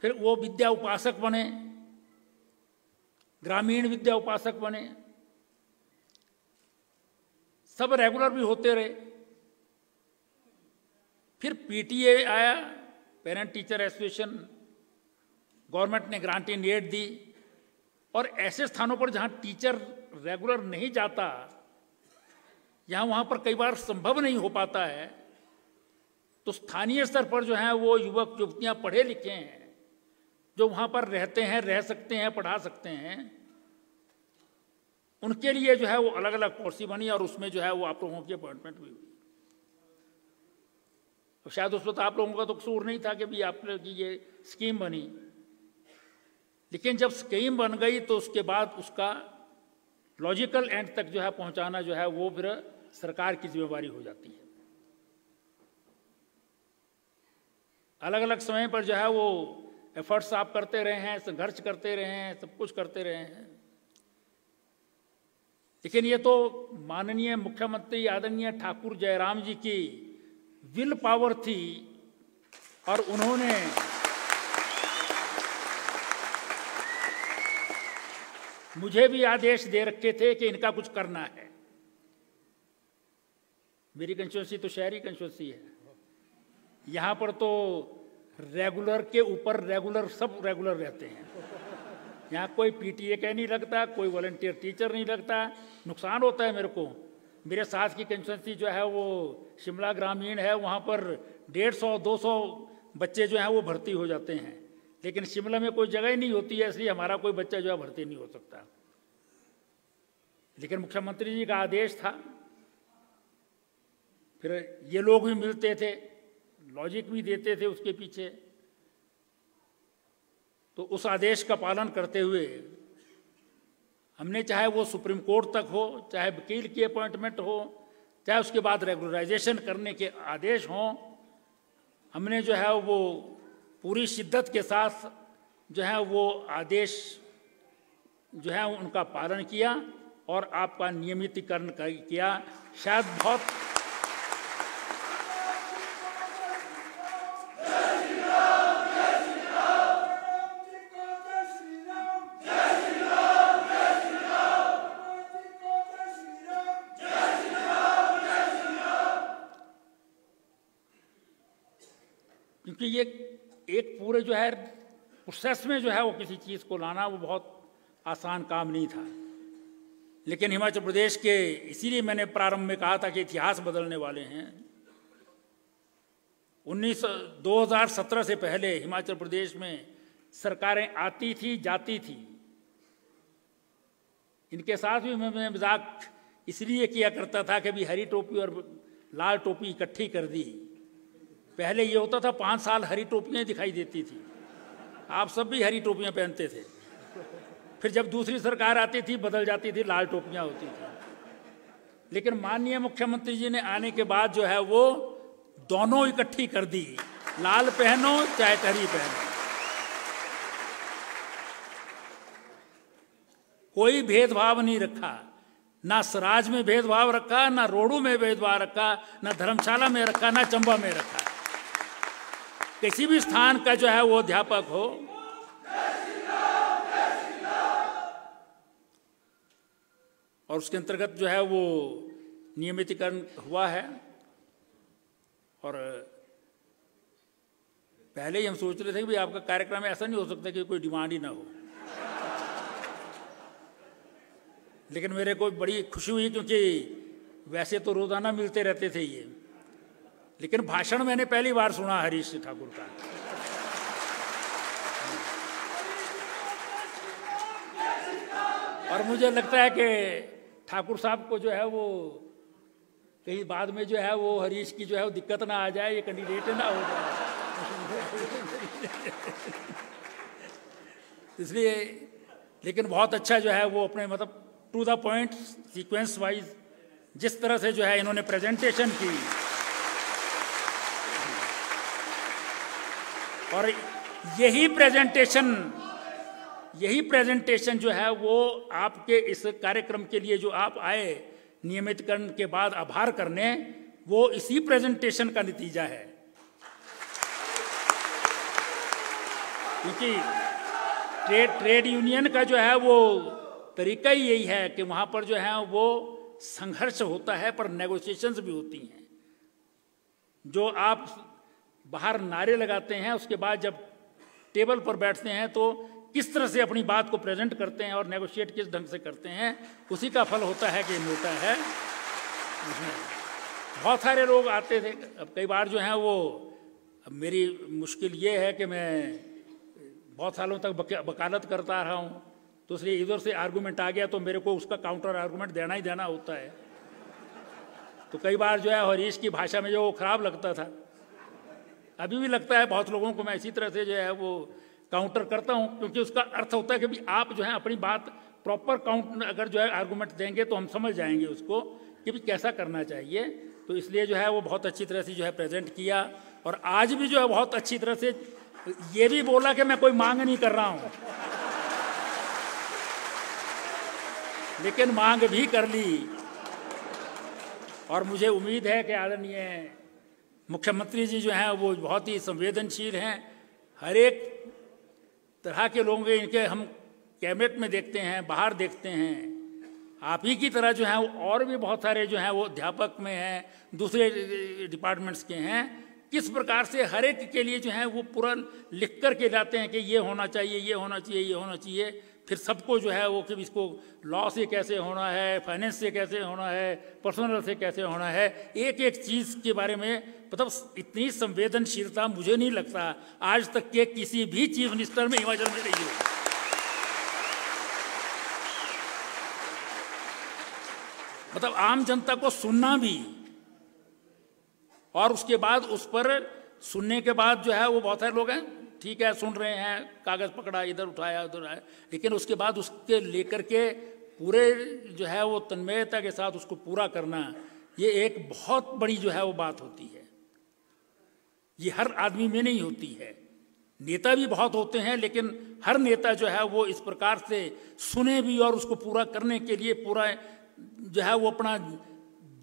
फिर वो विद्या उपासक बने, ग्रामीण विद्या उपासक बने, सब रेगुलर भी होते रहे। फिर पीटीए आया, पेरेंट टीचर एसोसिएशन, गवर्नमेंट ने ग्रांट इन एड दी, और ऐसे स्थानों पर जहां टीचर रेगुलर नहीं जाता, जहां वहां पर कई बार संभव नहीं हो पाता है, तो स्थानीय स्तर पर जो है वो युवक युवतियां पढ़े लिखे हैं जो वहां पर रहते हैं, रह सकते हैं, पढ़ा सकते हैं, उनके लिए जो है वो अलग अलग पॉलिसी बनी और उसमें जो है वो आप लोगों की अपॉइंटमेंट भी हुई। तो शायद उस वक्त आप लोगों का तो कसूर नहीं था कि भी आप लोगों की ये स्कीम बनी, लेकिन जब स्कीम बन गई तो उसके बाद उसका लॉजिकल एंड तक जो है पहुंचाना जो है वो फिर सरकार की जिम्मेवारी हो जाती है। अलग अलग समय पर जो है वो एफर्ट्स आप करते रहे हैं, संघर्ष करते रहे हैं, सब कुछ करते रहे हैं, लेकिन ये तो माननीय मुख्यमंत्री आदरणीय ठाकुर जयराम जी की विल पावर थी और उन्होंने मुझे भी आदेश दे रखे थे कि इनका कुछ करना है। मेरी कंस्टिट्यूंसी तो शहरी कंस्टिट्यूंसी है, यहां पर तो रेगुलर के ऊपर रेगुलर सब रेगुलर रहते हैं। यहाँ कोई पीटीए का नहीं लगता, कोई वॉलंटियर टीचर नहीं लगता। नुकसान होता है मेरे को, मेरे साथ की कंस्टिट्यूंसी जो है वो शिमला ग्रामीण है, वहाँ पर 150-200 बच्चे जो हैं वो भर्ती हो जाते हैं, लेकिन शिमला में कोई जगह ही नहीं होती है, इसलिए हमारा कोई बच्चा जो है भर्ती नहीं हो सकता। लेकिन मुख्यमंत्री जी का आदेश था, फिर ये लोग भी मिलते थे, लॉजिक भी देते थे उसके पीछे, तो उस आदेश का पालन करते हुए हमने, चाहे वो सुप्रीम कोर्ट तक हो, चाहे वकील की अपॉइंटमेंट हो, चाहे उसके बाद रेगुलराइजेशन करने के आदेश हों, हमने जो है वो पूरी शिद्दत के साथ जो है वो आदेश जो है उनका पालन किया और आपका नियमितीकरण किया। शायद बहुत क्योंकि ये एक पूरे जो है प्रोसेस में जो है वो किसी चीज़ को लाना वो बहुत आसान काम नहीं था, लेकिन हिमाचल प्रदेश के, इसीलिए मैंने प्रारंभ में कहा था कि इतिहास बदलने वाले हैं। 2017 से पहले हिमाचल प्रदेश में सरकारें आती थी जाती थी, इनके साथ भी मैं मजाक इसलिए किया करता था कि भी हरी टोपी और लाल टोपी इकट्ठी कर दी। पहले ये होता था 5 साल हरी टोपियाँ दिखाई देती थी, आप सब भी हरी टोपियाँ पहनते थे, फिर जब दूसरी सरकार आती थी बदल जाती थी, लाल टोपियाँ होती थी। लेकिन माननीय मुख्यमंत्री जी ने आने के बाद जो है वो दोनों इकट्ठी कर दी, लाल पहनो चाहे हरी पहनो, कोई भेदभाव नहीं रखा, ना सराज में भेदभाव रखा, ना रोडू में भेदभाव रखा, ना धर्मशाला में रखा, ना चंबा में रखा। किसी भी स्थान का जो है वो अध्यापक हो, और उसके अंतर्गत जो है वो नियमितीकरण हुआ है और पहले ही हम सोच रहे थे कि भाई आपका कार्यक्रम ऐसा नहीं हो सकता कि कोई डिमांड ही ना हो, लेकिन मेरे को बड़ी खुशी हुई क्योंकि वैसे तो रोजाना मिलते रहते थे ये, लेकिन भाषण मैंने पहली बार सुना हरीश ठाकुर का। और मुझे लगता है कि ठाकुर साहब को जो है वो कहीं बाद में जो है वो हरीश की जो है वो दिक्कत ना आ जाए, ये कैंडिडेट ना हो जाए इसलिए। लेकिन बहुत अच्छा जो है वो अपने मतलब to the point sequence wise जिस तरह से जो है इन्होंने प्रेजेंटेशन की, और यही प्रेजेंटेशन जो है वो आपके इस कार्यक्रम के लिए जो आप आए नियमितकरण के बाद आभार करने, वो इसी प्रेजेंटेशन का नतीजा है। क्योंकि ट्रेड यूनियन का जो है वो तरीका ही यही है कि वहाँ पर जो है वो संघर्ष होता है पर नेगोशिएशंस भी होती हैं। जो आप बाहर नारे लगाते हैं उसके बाद जब टेबल पर बैठते हैं तो किस तरह से अपनी बात को प्रेजेंट करते हैं और नेगोशिएट किस ढंग से करते हैं, उसी का फल होता है कि मिलता है। बहुत सारे लोग आते थे, अब कई बार जो है वो, अब मेरी मुश्किल ये है कि मैं बहुत सालों तक वकालत करता रहा हूँ, तो इसलिए इधर से आर्गूमेंट आ गया तो मेरे को उसका काउंटर आर्गूमेंट देना ही देना होता है। तो कई बार जो है हरीश की भाषा में जो खराब लगता था, अभी भी लगता है बहुत लोगों को, मैं इसी तरह से जो है वो काउंटर करता हूँ, क्योंकि उसका अर्थ होता है कि भी आप जो है अपनी बात प्रॉपर काउंट अगर जो है आर्गूमेंट देंगे तो हम समझ जाएंगे उसको कि भी कैसा करना चाहिए। तो इसलिए जो है वो बहुत अच्छी तरह से जो है प्रेजेंट किया, और आज भी जो है बहुत अच्छी तरह से ये भी बोला कि मैं कोई मांग नहीं कर रहा हूँ, लेकिन मांग भी कर ली। और मुझे उम्मीद है कि आदरणीय मुख्यमंत्री जी जो हैं वो बहुत ही संवेदनशील हैं। हर एक तरह के लोग इनके हम कैबिनेट में देखते हैं, बाहर देखते हैं, आप ही की तरह जो हैं वो और भी बहुत सारे जो हैं वो अध्यापक में हैं, दूसरे डिपार्टमेंट्स के हैं। किस प्रकार से हर एक के लिए जो है वो पूरा लिख कर के लाते हैं कि ये होना चाहिए, ये होना चाहिए, ये होना चाहिए। फिर सबको जो है वो कि इसको लॉ से कैसे होना है, फाइनेंस से कैसे होना है, पर्सनल से कैसे होना है, एक एक चीज़ के बारे में मतलब इतनी संवेदनशीलता मुझे नहीं लगता आज तक के किसी भी चीफ मिनिस्टर में हिमाचल में रही है। मतलब आम जनता को सुनना भी, और उसके बाद उस पर सुनने के बाद जो है वो बहुत सारे लोग हैं, ठीक है सुन रहे हैं, कागज़ पकड़ा, इधर उठाया उधर आया, लेकिन उसके बाद उसके लेकर के पूरे जो है वो तन्मयता के साथ उसको पूरा करना, ये एक बहुत बड़ी जो है वो बात होती है। ये हर आदमी में नहीं होती है। नेता भी बहुत होते हैं, लेकिन हर नेता जो है वो इस प्रकार से सुने भी और उसको पूरा करने के लिए पूरा जो है वो अपना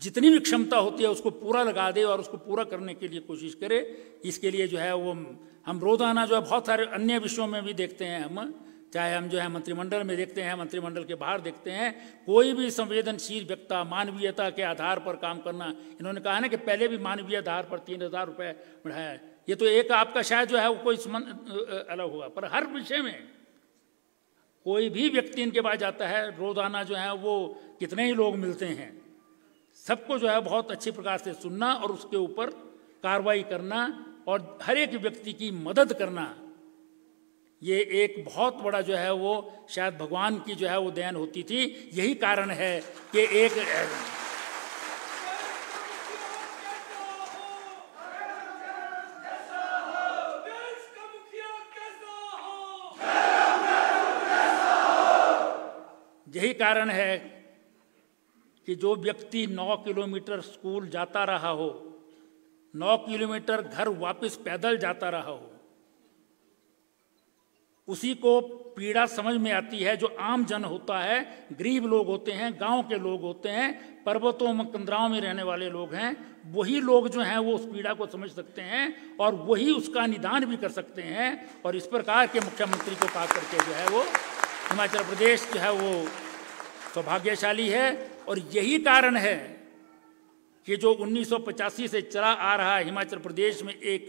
जितनी भी क्षमता होती है उसको पूरा लगा दे और उसको पूरा करने के लिए कोशिश करे। इसके लिए जो है वो हम रोज़ाना जो है बहुत सारे अन्य विषयों में भी देखते हैं, हम चाहे हम जो है मंत्रिमंडल में देखते हैं, मंत्रिमंडल के बाहर देखते हैं, कोई भी संवेदनशील व्यक्ति मानवीयता के आधार पर काम करना। इन्होंने कहा ना कि पहले भी मानवीय आधार पर 3,000 रुपये बढ़ाया, ये तो एक आपका शायद जो है वो कोई अलग हुआ, पर हर विषय में कोई भी व्यक्ति इनके पास जाता है, रोज़ाना जो है वो कितने ही लोग मिलते हैं, सबको जो है बहुत अच्छी प्रकार से सुनना और उसके ऊपर कार्रवाई करना और हर एक व्यक्ति की मदद करना, ये एक बहुत बड़ा जो है वो शायद भगवान की जो है वो देन होती थी। यही कारण है कि एक यही कारण है कि जो व्यक्ति 9 किलोमीटर स्कूल जाता रहा हो, 9 किलोमीटर घर वापस पैदल जाता रहा हो, उसी को पीड़ा समझ में आती है। जो आम जन होता है, गरीब लोग होते हैं, गांव के लोग होते हैं, पर्वतों में कंदराओं में रहने वाले लोग हैं, वही लोग जो हैं वो उस पीड़ा को समझ सकते हैं और वही उसका निदान भी कर सकते हैं। और इस प्रकार के मुख्यमंत्री को पा करके जो है वो हिमाचल प्रदेश जो है वो सौभाग्यशाली है। और यही कारण है कि जो 1985 से चला आ रहा है, हिमाचल प्रदेश में एक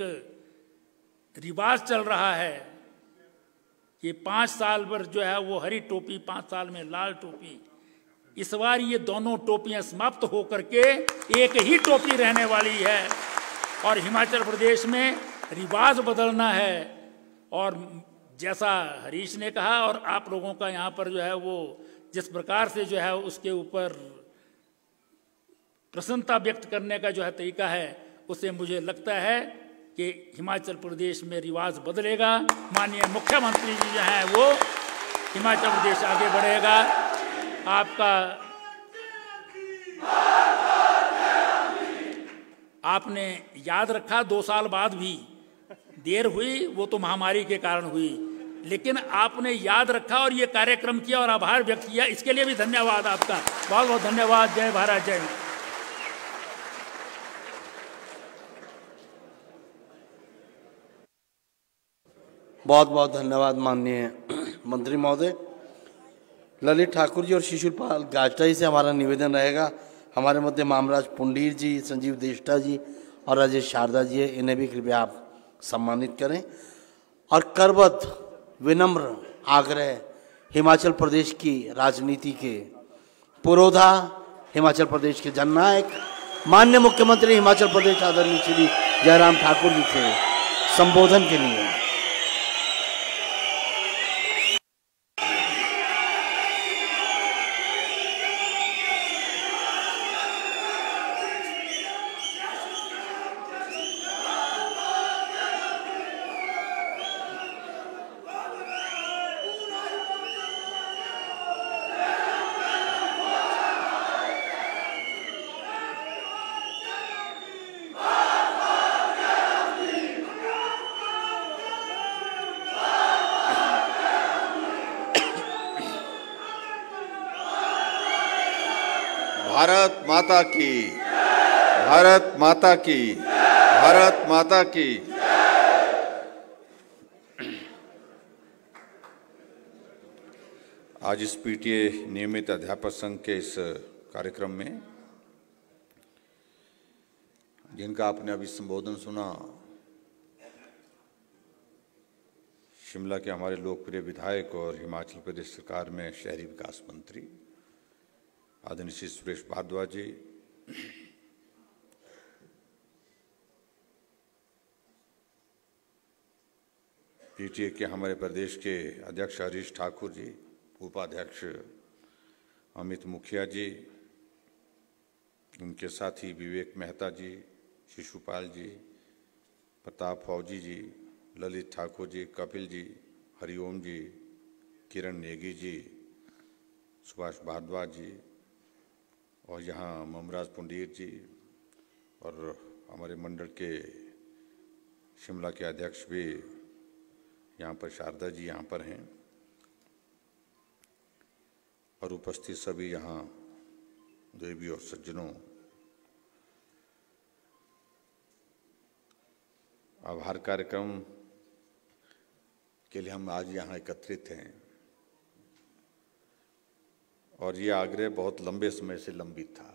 रिवाज चल रहा है कि 5 साल पर जो है वो हरी टोपी, 5 साल में लाल टोपी। इस बार ये दोनों टोपियां समाप्त होकर के एक ही टोपी रहने वाली है और हिमाचल प्रदेश में रिवाज बदलना है। और जैसा हरीश ने कहा और आप लोगों का यहाँ पर जो है वो जिस प्रकार से जो है उसके ऊपर प्रसन्नता व्यक्त करने का जो है तरीका है, उससे मुझे लगता है कि हिमाचल प्रदेश में रिवाज बदलेगा। माननीय मुख्यमंत्री जी जो हैं वो हिमाचल प्रदेश आगे बढ़ेगा। आपने याद रखा 2 साल बाद भी देर हुई, वो तो महामारी के कारण हुई, लेकिन आपने याद रखा और ये कार्यक्रम किया और आभार व्यक्त किया, इसके लिए भी धन्यवाद आपका। बहुत बहुत धन्यवाद। जय भारत, जय हिंद। बहुत बहुत धन्यवाद माननीय मंत्री महोदय। ललित ठाकुर जी और शिशुपाल गाजटाई से हमारा निवेदन रहेगा, हमारे मध्य मामराज पुंडीर जी, संजीव देष्टा जी और राजेश शारदा जी है, इन्हें भी कृपया आप सम्मानित करें। और करबद्ध विनम्र आग्रह हिमाचल प्रदेश की राजनीति के पुरोधा, हिमाचल प्रदेश के जननायक, माननीय मुख्यमंत्री हिमाचल प्रदेश आदरणीय श्री जयराम ठाकुर जी से संबोधन के लिए। भारत माता की, भारत माता की, भारत माता की। आज इस पीटीए नियमित अध्यापक संघ के इस कार्यक्रम में जिनका आपने अभी संबोधन सुना, शिमला के हमारे लोकप्रिय विधायक और हिमाचल प्रदेश सरकार में शहरी विकास मंत्री आदरणीय श्री सुरेश भारद्वाज जी, पीटीए के हमारे प्रदेश के अध्यक्ष हरीश ठाकुर जी, उपाध्यक्ष अमित मुखिया जी, उनके साथी विवेक मेहता जी, शिशुपाल जी, प्रताप फौजी जी, ललित ठाकुर जी, कपिल जी, हरिओम जी, किरण नेगी जी, सुभाष भारद्वाज जी और यहाँ ममराज पुंडीर जी और हमारे मंडल के शिमला के अध्यक्ष भी यहाँ पर, शारदा जी यहाँ पर हैं और उपस्थित सभी यहाँ देवी और सज्जनों, आभार कार्यक्रम के लिए हम आज यहाँ एकत्रित हैं और ये आग्रह बहुत लंबे समय से लंबित था।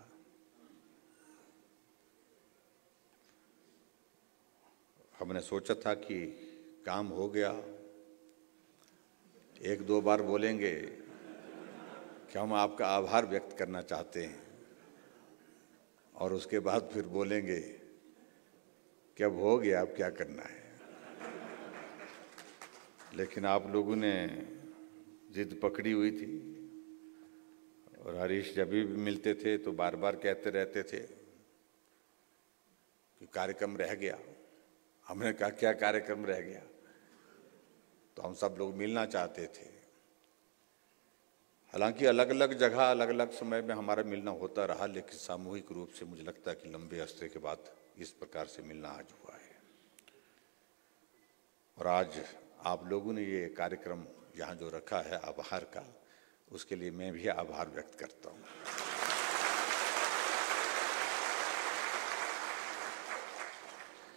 हमने सोचा था कि काम हो गया, 1-2 बार बोलेंगे कि हम आपका आभार व्यक्त करना चाहते हैं और उसके बाद फिर बोलेंगे कि अब हो गया, अब क्या करना है। लेकिन आप लोगों ने जिद पकड़ी हुई थी और हरीश जब भी मिलते थे तो बार बार कहते रहते थे कि कार्यक्रम रह गया। हमने कहा क्या कार्यक्रम रह गया, तो हम सब लोग मिलना चाहते थे। हालांकि अलग अलग जगह अलग अलग समय में हमारा मिलना होता रहा, लेकिन सामूहिक रूप से मुझे लगता है कि लंबे अरसे के बाद इस प्रकार से मिलना आज हुआ है। और आज आप लोगों ने ये कार्यक्रम यहाँ जो रखा है आभार का, उसके लिए मैं भी आभार व्यक्त करता हूँ।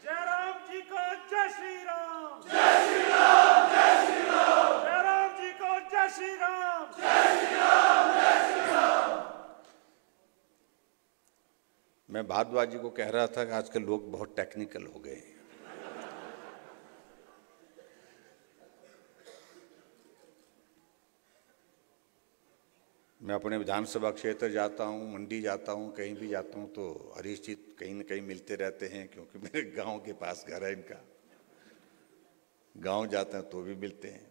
जयराम जी को जय श्री राम, जय श्री राम, जय श्री राम। जयराम जी को जय श्री राम, जय श्री राम, जय श्री राम। मैं भारद्वाज जी को कह रहा था कि आजकल लोग बहुत टेक्निकल हो गए हैं। मैं अपने विधानसभा क्षेत्र जाता हूँ, मंडी जाता हूँ, कहीं भी जाता हूँ तो हरीश जी कहीं न कहीं मिलते रहते हैं, क्योंकि मेरे गांव के पास घर है इनका। गांव जाते हैं तो भी मिलते हैं।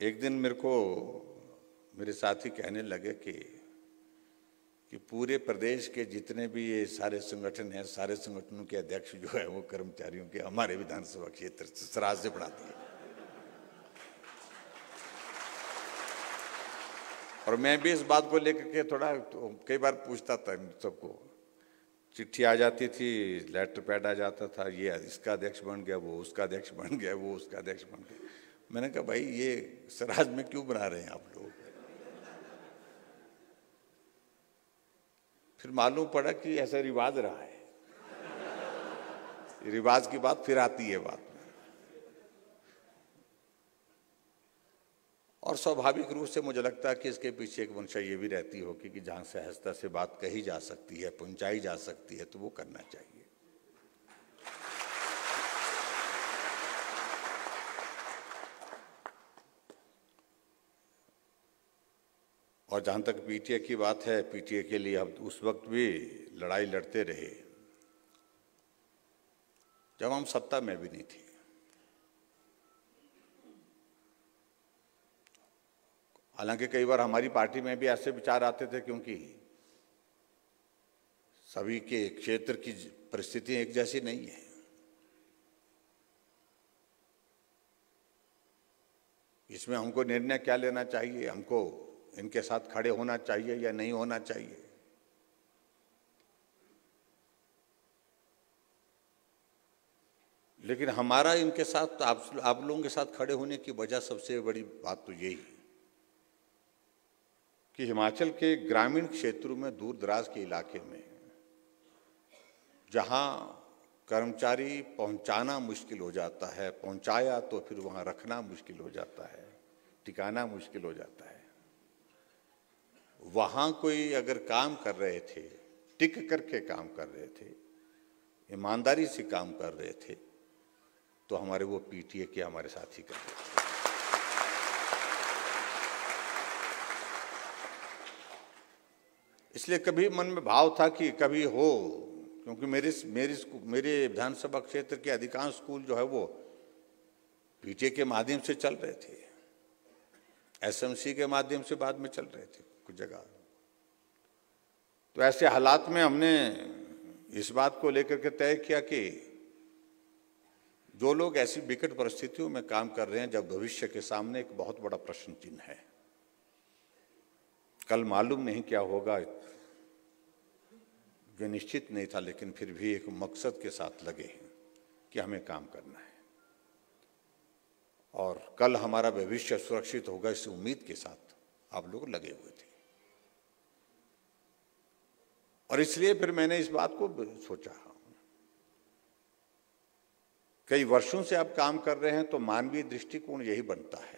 एक दिन मेरे साथी कहने लगे कि पूरे प्रदेश के जितने भी ये सारे संगठन हैं, सारे संगठनों के अध्यक्ष जो है वो कर्मचारियों के हमारे विधानसभा क्षेत्र से सराज से पढ़ाते हैं। और मैं भी इस बात को लेकर के थोड़ा तो कई बार पूछता था सबको। चिट्ठी आ जाती थी, लेटर पैड आ जाता था, ये इसका अध्यक्ष बन गया, वो उसका अध्यक्ष बन गया, वो उसका अध्यक्ष बन गया। मैंने कहा भाई ये सराज में क्यों बना रहे हैं आप लोग। फिर मालूम पड़ा कि ऐसा रिवाज रहा है। रिवाज की बात फिर आती है बात में। और स्वाभाविक रूप से मुझे लगता है कि इसके पीछे एक मंशा ये भी रहती होगी कि जहां सहजता से बात कही जा सकती है, पहुंचाई जा सकती है, तो वो करना चाहिए। और जहां तक पीटीए की बात है, पीटीए के लिए हम उस वक्त भी लड़ाई लड़ते रहे जब हम सत्ता में भी नहीं थे। हालांकि कई बार हमारी पार्टी में भी ऐसे विचार आते थे, क्योंकि सभी के क्षेत्र की परिस्थिति एक जैसी नहीं है। इसमें हमको निर्णय क्या लेना चाहिए, हमको इनके साथ खड़े होना चाहिए या नहीं होना चाहिए। लेकिन हमारा इनके साथ, आप लोगों के साथ खड़े होने की वजह सबसे बड़ी बात तो यही कि हिमाचल के ग्रामीण क्षेत्रों में, दूर दराज के इलाके में, जहां कर्मचारी पहुंचाना मुश्किल हो जाता है, पहुंचाया तो फिर वहां रखना मुश्किल हो जाता है, टिकाना मुश्किल हो जाता है, वहां कोई अगर काम कर रहे थे, टिक करके काम कर रहे थे, ईमानदारी से काम कर रहे थे, तो हमारे वो पीटीए के हमारे साथी कर रहे थे। इसलिए कभी मन में भाव था कि कभी हो, क्योंकि मेरे विधानसभा क्षेत्र के अधिकांश स्कूल जो है वो पीटीए के माध्यम से चल रहे थे, एसएमसी के माध्यम से बाद में चल रहे थे कुछ जगह। तो ऐसे हालात में हमने इस बात को लेकर के तय किया कि जो लोग ऐसी विकट परिस्थितियों में काम कर रहे हैं, जब भविष्य के सामने एक बहुत बड़ा प्रश्न चिन्ह है, कल मालूम नहीं क्या होगा, ये निश्चित नहीं था, लेकिन फिर भी एक मकसद के साथ लगे हैं कि हमें काम करना है और कल हमारा भविष्य सुरक्षित होगा, इस उम्मीद के साथ आप लोग लगे हुए थे। और इसलिए फिर मैंने इस बात को सोचा, कई वर्षों से आप काम कर रहे हैं तो मानवीय दृष्टिकोण यही बनता है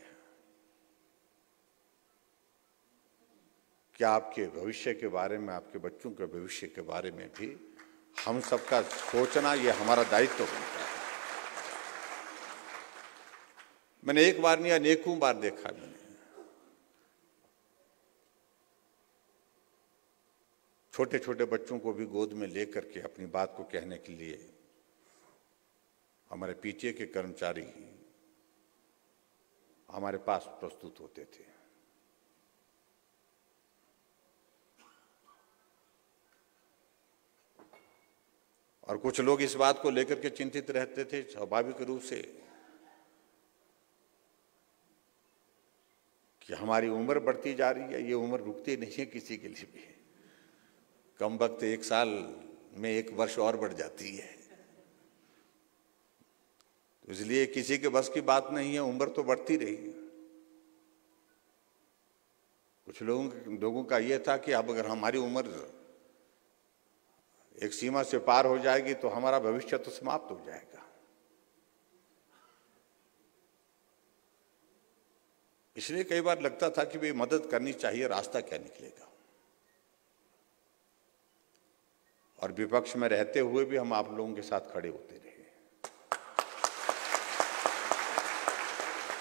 कि आपके भविष्य के बारे में, आपके बच्चों के भविष्य के बारे में भी हम सबका सोचना, ये हमारा दायित्व बनता है। मैंने एक बार नहीं, अनेकों बार देखा मैंने, छोटे छोटे बच्चों को भी गोद में लेकर के अपनी बात को कहने के लिए हमारे पीटीए के कर्मचारी हमारे पास प्रस्तुत होते थे। और कुछ लोग इस बात को लेकर के चिंतित रहते थे स्वाभाविक रूप से कि हमारी उम्र बढ़ती जा रही है, ये उम्र रुकती नहीं है किसी के लिए भी, कम वक्त 1 साल में 1 वर्ष और बढ़ जाती है, तो इसलिए किसी के बस की बात नहीं है, उम्र तो बढ़ती रही। कुछ लोगों का ये था कि अब अगर हमारी उम्र एक सीमा से पार हो जाएगी तो हमारा भविष्य तो समाप्त हो जाएगा। इसलिए कई बार लगता था कि भाई मदद करनी चाहिए, रास्ता क्या निकलेगा। और विपक्ष में रहते हुए भी हम आप लोगों के साथ खड़े होते रहे।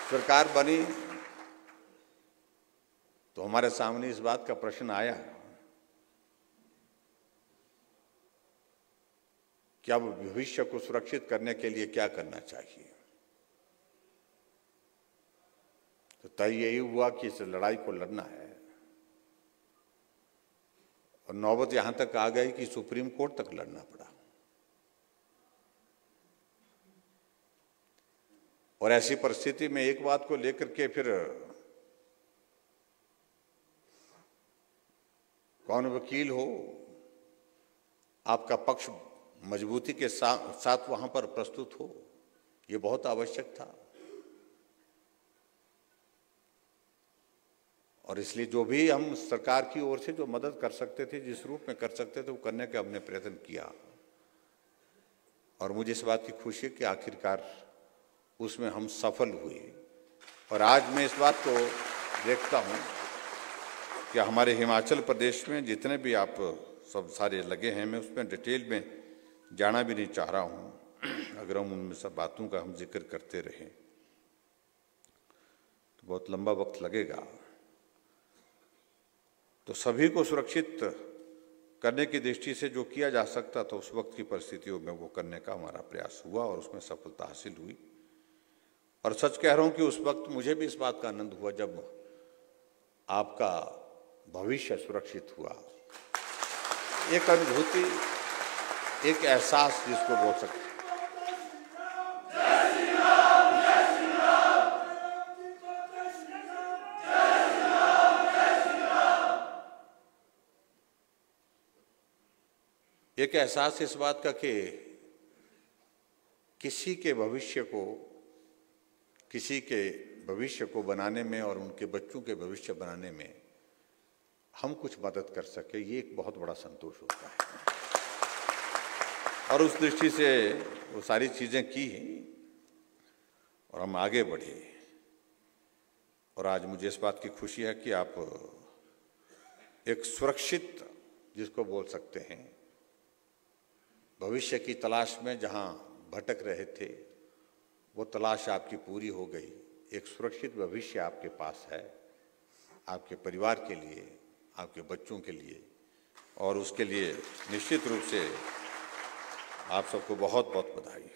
सरकार बनी तो हमारे सामने इस बात का प्रश्न आया कि अब भविष्य को सुरक्षित करने के लिए क्या करना चाहिए। तो तय यही हुआ कि इस लड़ाई को लड़ना है, और नौबत यहां तक आ गई कि सुप्रीम कोर्ट तक लड़ना पड़ा। और ऐसी परिस्थिति में एक बात को लेकर के फिर कौन वकील हो, आपका पक्ष मजबूती के साथ वहां पर प्रस्तुत हो, ये बहुत आवश्यक था। और इसलिए जो भी हम सरकार की ओर से जो मदद कर सकते थे, जिस रूप में कर सकते थे, वो करने का हमने प्रयत्न किया। और मुझे इस बात की खुशी है कि आखिरकार उसमें हम सफल हुए। और आज मैं इस बात को देखता हूं कि हमारे हिमाचल प्रदेश में जितने भी आप सब सारे लगे हैं, मैं उसमें डिटेल में जाना भी नहीं चाह रहा हूं। अगर हम उनमें सब बातों का हम जिक्र करते रहें तो बहुत लंबा वक्त लगेगा। तो सभी को सुरक्षित करने की दृष्टि से जो किया जा सकता था उस वक्त की परिस्थितियों में वो करने का हमारा प्रयास हुआ और उसमें सफलता हासिल हुई। और सच कह रहा हूं कि उस वक्त मुझे भी इस बात का आनंद हुआ जब आपका भविष्य सुरक्षित हुआ। एक अनुभूति, एक एहसास जिसको बोल सकते हैं। एक एहसास इस बात का कि किसी के भविष्य को बनाने में और उनके बच्चों के भविष्य बनाने में हम कुछ मदद कर सके, ये एक बहुत बड़ा संतोष होता है। और उस दृष्टि से वो सारी चीजें की और हम आगे बढ़े। और आज मुझे इस बात की खुशी है कि आप एक सुरक्षित, जिसको बोल सकते हैं, भविष्य की तलाश में जहां भटक रहे थे, वो तलाश आपकी पूरी हो गई। एक सुरक्षित भविष्य आपके पास है, आपके परिवार के लिए, आपके बच्चों के लिए। और उसके लिए निश्चित रूप से आप सबको बहुत बहुत बधाई।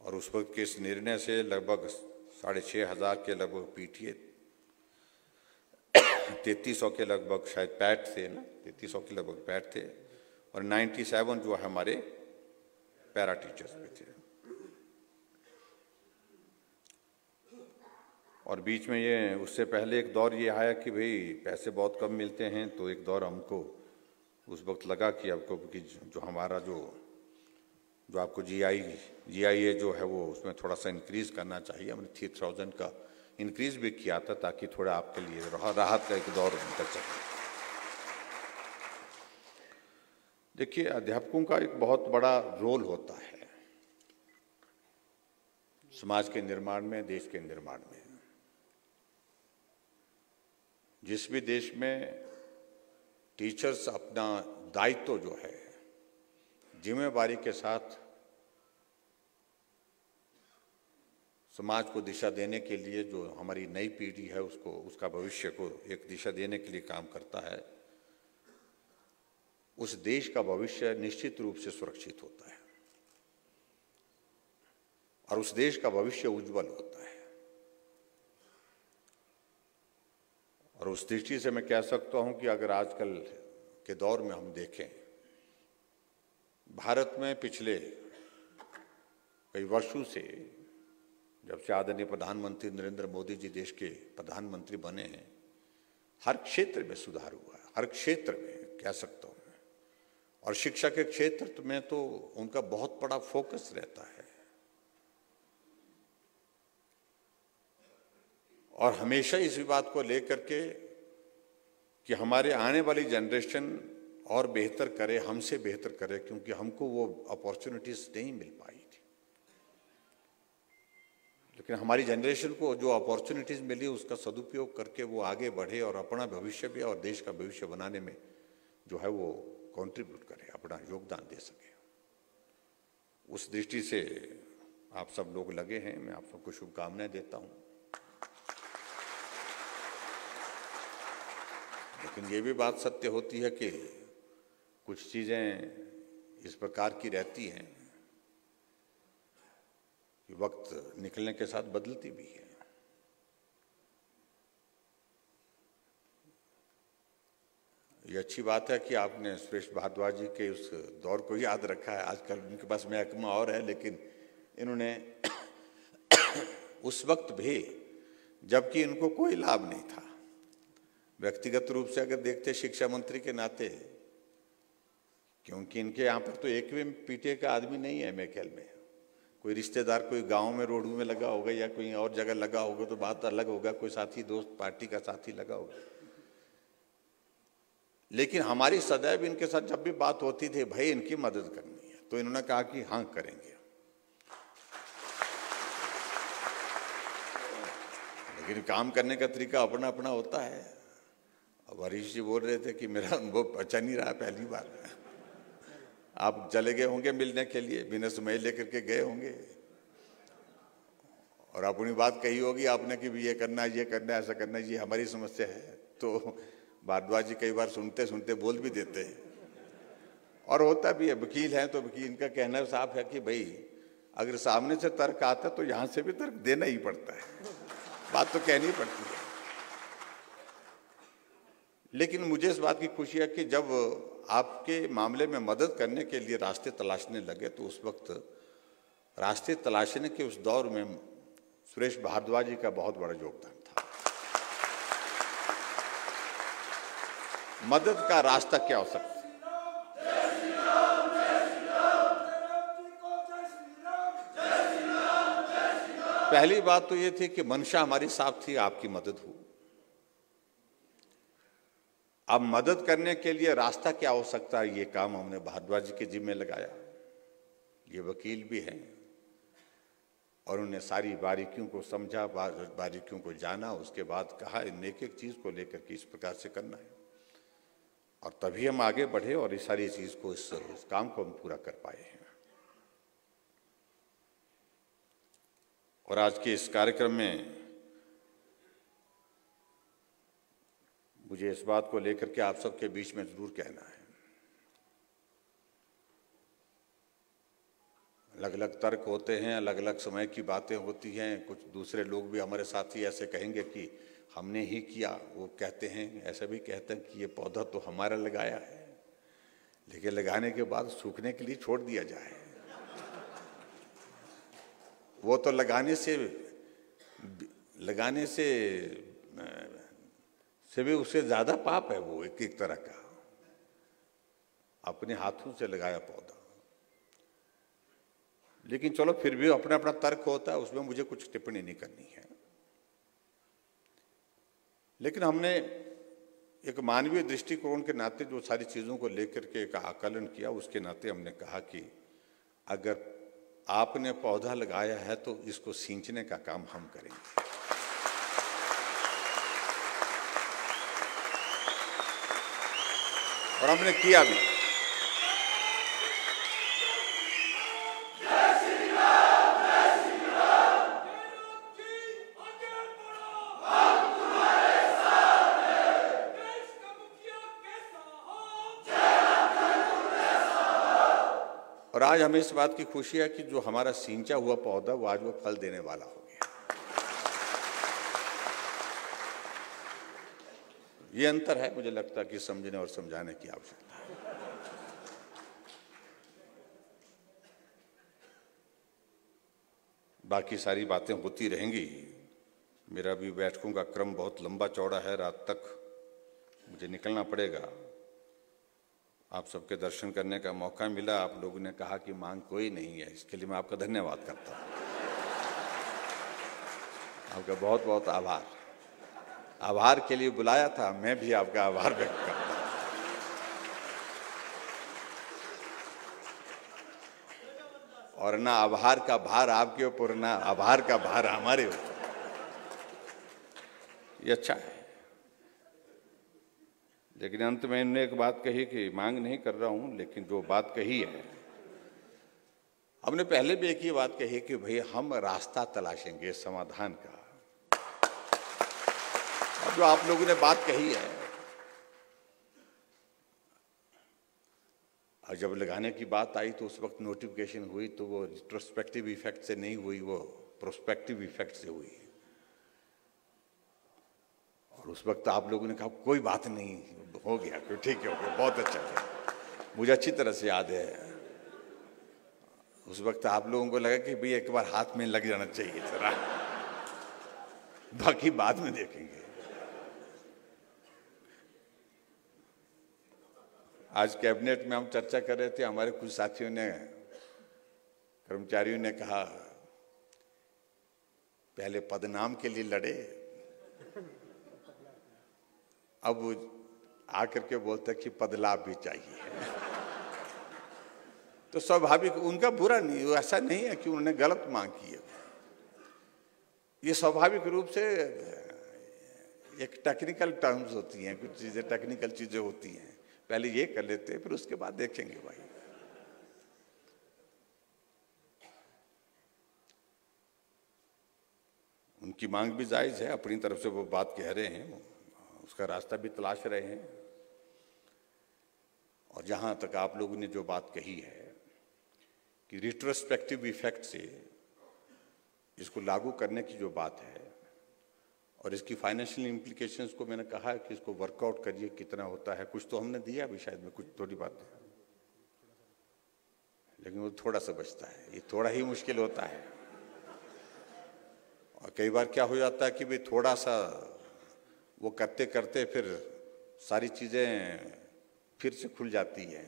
और उस वक्त के इस निर्णय से लगभग 6,500 के लगभग पीटीए, 3300 के लगभग शायद पैट थे ना, 3300 के लगभग पैट थे, और 97 जो है हमारे पैरा टीचर्स में थे। और बीच में ये उससे पहले एक दौर ये आया कि भाई पैसे बहुत कम मिलते हैं, तो एक दौर हमको उस वक्त लगा कि आपको कि जो हमारा जो आपको GIA जो है वो उसमें थोड़ा सा इंक्रीज करना चाहिए। हमने 3000 का इंक्रीज भी किया था ताकि थोड़ा आपके लिए राहत का एक दौर निकल सके। देखिए, अध्यापकों का एक बहुत बड़ा रोल होता है समाज के निर्माण में, देश के निर्माण में। जिस भी देश में टीचर्स अपना दायित्व जो है जिम्मेवारी के साथ समाज को दिशा देने के लिए, जो हमारी नई पीढ़ी है उसको, उसका भविष्य को एक दिशा देने के लिए काम करता है, उस देश का भविष्य निश्चित रूप से सुरक्षित होता है और उस देश का भविष्य उज्जवल होता है। और उस दृष्टि से मैं कह सकता हूं कि अगर आजकल के दौर में हम देखें, भारत में पिछले कई वर्षों से, जब से आदरणीय प्रधानमंत्री नरेंद्र मोदी जी देश के प्रधानमंत्री बने हैं, हर क्षेत्र में सुधार हुआ है, हर क्षेत्र में कह सकता हूं मैं। और शिक्षा के क्षेत्र में तो उनका बहुत बड़ा फोकस रहता है। और हमेशा इस बात को लेकर के कि हमारे आने वाली जनरेशन और बेहतर करे, हमसे बेहतर करे, क्योंकि हमको वो अपॉर्चुनिटीज नहीं मिल पाई थी। लेकिन हमारी जनरेशन को जो अपॉर्चुनिटीज मिली उसका सदुपयोग करके वो आगे बढ़े और अपना भविष्य भी और देश का भविष्य बनाने में जो है वो कंट्रीब्यूट करे, अपना योगदान दे सके। उस दृष्टि से आप सब लोग लगे हैं, मैं आप सबको शुभकामनाएं देता हूं। लेकिन ये भी बात सत्य होती है कि कुछ चीजें इस प्रकार की रहती हैं कि वक्त निकलने के साथ बदलती भी है। ये अच्छी बात है कि आपने सुरेश भारद्वाज जी के उस दौर को याद रखा है। आजकल उनके पास महकमा और है, लेकिन इन्होंने उस वक्त भी, जबकि इनको कोई लाभ नहीं था, व्यक्तिगत रूप से अगर देखते शिक्षा मंत्री के नाते, क्योंकि इनके यहाँ पर तो एक भी पीटीए का आदमी नहीं है मेकेल में। कोई रिश्तेदार कोई गांव में रोडू में लगा होगा या कोई और जगह लगा होगा तो बात अलग होगा, कोई साथी दोस्त पार्टी का साथी लगा होगा। लेकिन हमारी सदैव इनके साथ जब भी बात होती थी, भाई इनकी मदद करनी है, तो इन्होंने कहा कि हाँ करेंगे। लेकिन काम करने का तरीका अपना अपना होता है। अब हरीश जी बोल रहे थे कि मेरा अनुभव अच्छा नहीं रहा, पहली बार। आप चले गए होंगे मिलने के लिए, बिना सुमाई लेकर के गए होंगे और अपनी बात कही होगी आपने कि भी ये करना है, ये करना है, ऐसा करना है, ये हमारी समस्या है। तो भारद्वाज जी कई बार सुनते सुनते बोल भी देते हैं, और होता भी है। वकील हैं तो वकील, इनका कहना साफ है कि भाई अगर सामने से तर्क आता तो यहां से भी तर्क देना ही पड़ता है, बात तो कहनी पड़ती है। लेकिन मुझे इस बात की खुशी है कि जब आपके मामले में मदद करने के लिए रास्ते तलाशने लगे, तो उस वक्त रास्ते तलाशने के उस दौर में सुरेश भारद्वाज जी का बहुत बड़ा योगदान था। मदद का रास्ता क्या हो सकता है? पहली बात तो ये थी कि मंशा हमारी साफ थी, आपकी मदद हो। अब मदद करने के लिए रास्ता क्या हो सकता है, ये काम हमने भारद्वाज जी के जिम्मे लगाया। ये वकील भी हैं और उन्हें सारी बारीकियों को समझा, बारीकियों को जाना, उसके बाद कहा इन एक एक चीज को लेकर के इस प्रकार से करना है, और तभी हम आगे बढ़े और इस सारी चीज को, इस काम को हम पूरा कर पाए हैं। और आज के इस कार्यक्रम में मुझे इस बात को लेकर के आप सबके बीच में जरूर कहना है, अलग अलग तर्क होते हैं, अलग अलग समय की बातें होती हैं। कुछ दूसरे लोग भी हमारे साथी ऐसे कहेंगे कि हमने ही किया, वो कहते हैं, ऐसा भी कहते हैं कि ये पौधा तो हमारा लगाया है, लेकिन लगाने के बाद सूखने के लिए छोड़ दिया जाए। वो तो लगाने से भी उससे ज्यादा पाप है। वो एक तरह का अपने हाथों से लगाया पौधा। लेकिन चलो फिर भी अपना अपना तर्क होता है, उसमें मुझे कुछ टिप्पणी नहीं करनी है। लेकिन हमने एक मानवीय दृष्टिकोण के नाते जो सारी चीजों को लेकर के एक आकलन किया, उसके नाते हमने कहा कि अगर आपने पौधा लगाया है तो इसको सींचने का काम हम करेंगे। और हमने किया भी। और आज हमें इस बात की खुशी है कि जो हमारा सींचा हुआ पौधा वो आज वो फल देने वाला हो गया। ये अंतर है, मुझे लगता है कि समझने और समझाने की आवश्यकता है। बाकी सारी बातें होती रहेंगी। मेरा भी बैठकों का क्रम बहुत लंबा चौड़ा है, रात तक मुझे निकलना पड़ेगा। आप सबके दर्शन करने का मौका मिला। आप लोगों ने कहा कि मांग कोई नहीं है, इसके लिए मैं आपका धन्यवाद करता हूँ। आपका बहुत बहुत आभार। आभार के लिए बुलाया था, मैं भी आपका आभार व्यक्त करता हूँ। और ना आभार का भार आपके ऊपर, ना आभार का भार हमारे ऊपर। ये अच्छा है। लेकिन अंत में इन्होंने एक बात कही कि मांग नहीं कर रहा हूं, लेकिन जो बात कही है, हमने पहले भी एक ही बात कही कि भाई हम रास्ता तलाशेंगे समाधान का। और जो आप लोगों ने बात कही है, और जब लगाने की बात आई तो उस वक्त नोटिफिकेशन हुई तो वो रिट्रोस्पेक्टिव इफेक्ट से नहीं हुई, वो प्रोस्पेक्टिव इफेक्ट से हुई। और उस वक्त आप लोगों ने कहा कोई बात नहीं, हो गया, ठीक है, हो गया, बहुत अच्छा है। मुझे अच्छी तरह से याद है उस वक्त आप लोगों को लगा कि भाई एक बार हाथ में लग जाना चाहिए जरा, बाकी बाद में देखेंगे। आज कैबिनेट में हम चर्चा कर रहे थे, हमारे कुछ साथियों ने, कर्मचारियों ने कहा पहले पदनाम के लिए लड़े, अब आकर के बोलते कि पदलाभ भी चाहिए। तो स्वाभाविक, उनका बुरा नहीं, ऐसा नहीं है कि उन्होंने गलत मांग की है। ये स्वाभाविक रूप से एक टेक्निकल टर्म्स होती हैं, कुछ चीजें टेक्निकल चीजें होती हैं। पहले ये कर लेते हैं, फिर उसके बाद देखेंगे भाई। उनकी मांग भी जायज है, अपनी तरफ से वो बात कह रहे हैं, उसका रास्ता भी तलाश रहे हैं। और जहां तक आप लोगों ने जो बात कही है कि रिट्रोस्पेक्टिव इफेक्ट से इसको लागू करने की जो बात है और इसकी फाइनेंशियल इम्प्लीकेशंस को मैंने कहा है कि इसको वर्कआउट करिए, कितना होता है। कुछ तो हमने दिया भी शायद में, कुछ थोड़ी बात है, लेकिन वो थोड़ा सा बचता है, ये थोड़ा ही मुश्किल होता है। और कई बार क्या हो जाता है कि भाई थोड़ा सा वो करते करते फिर सारी चीजें फिर से खुल जाती है।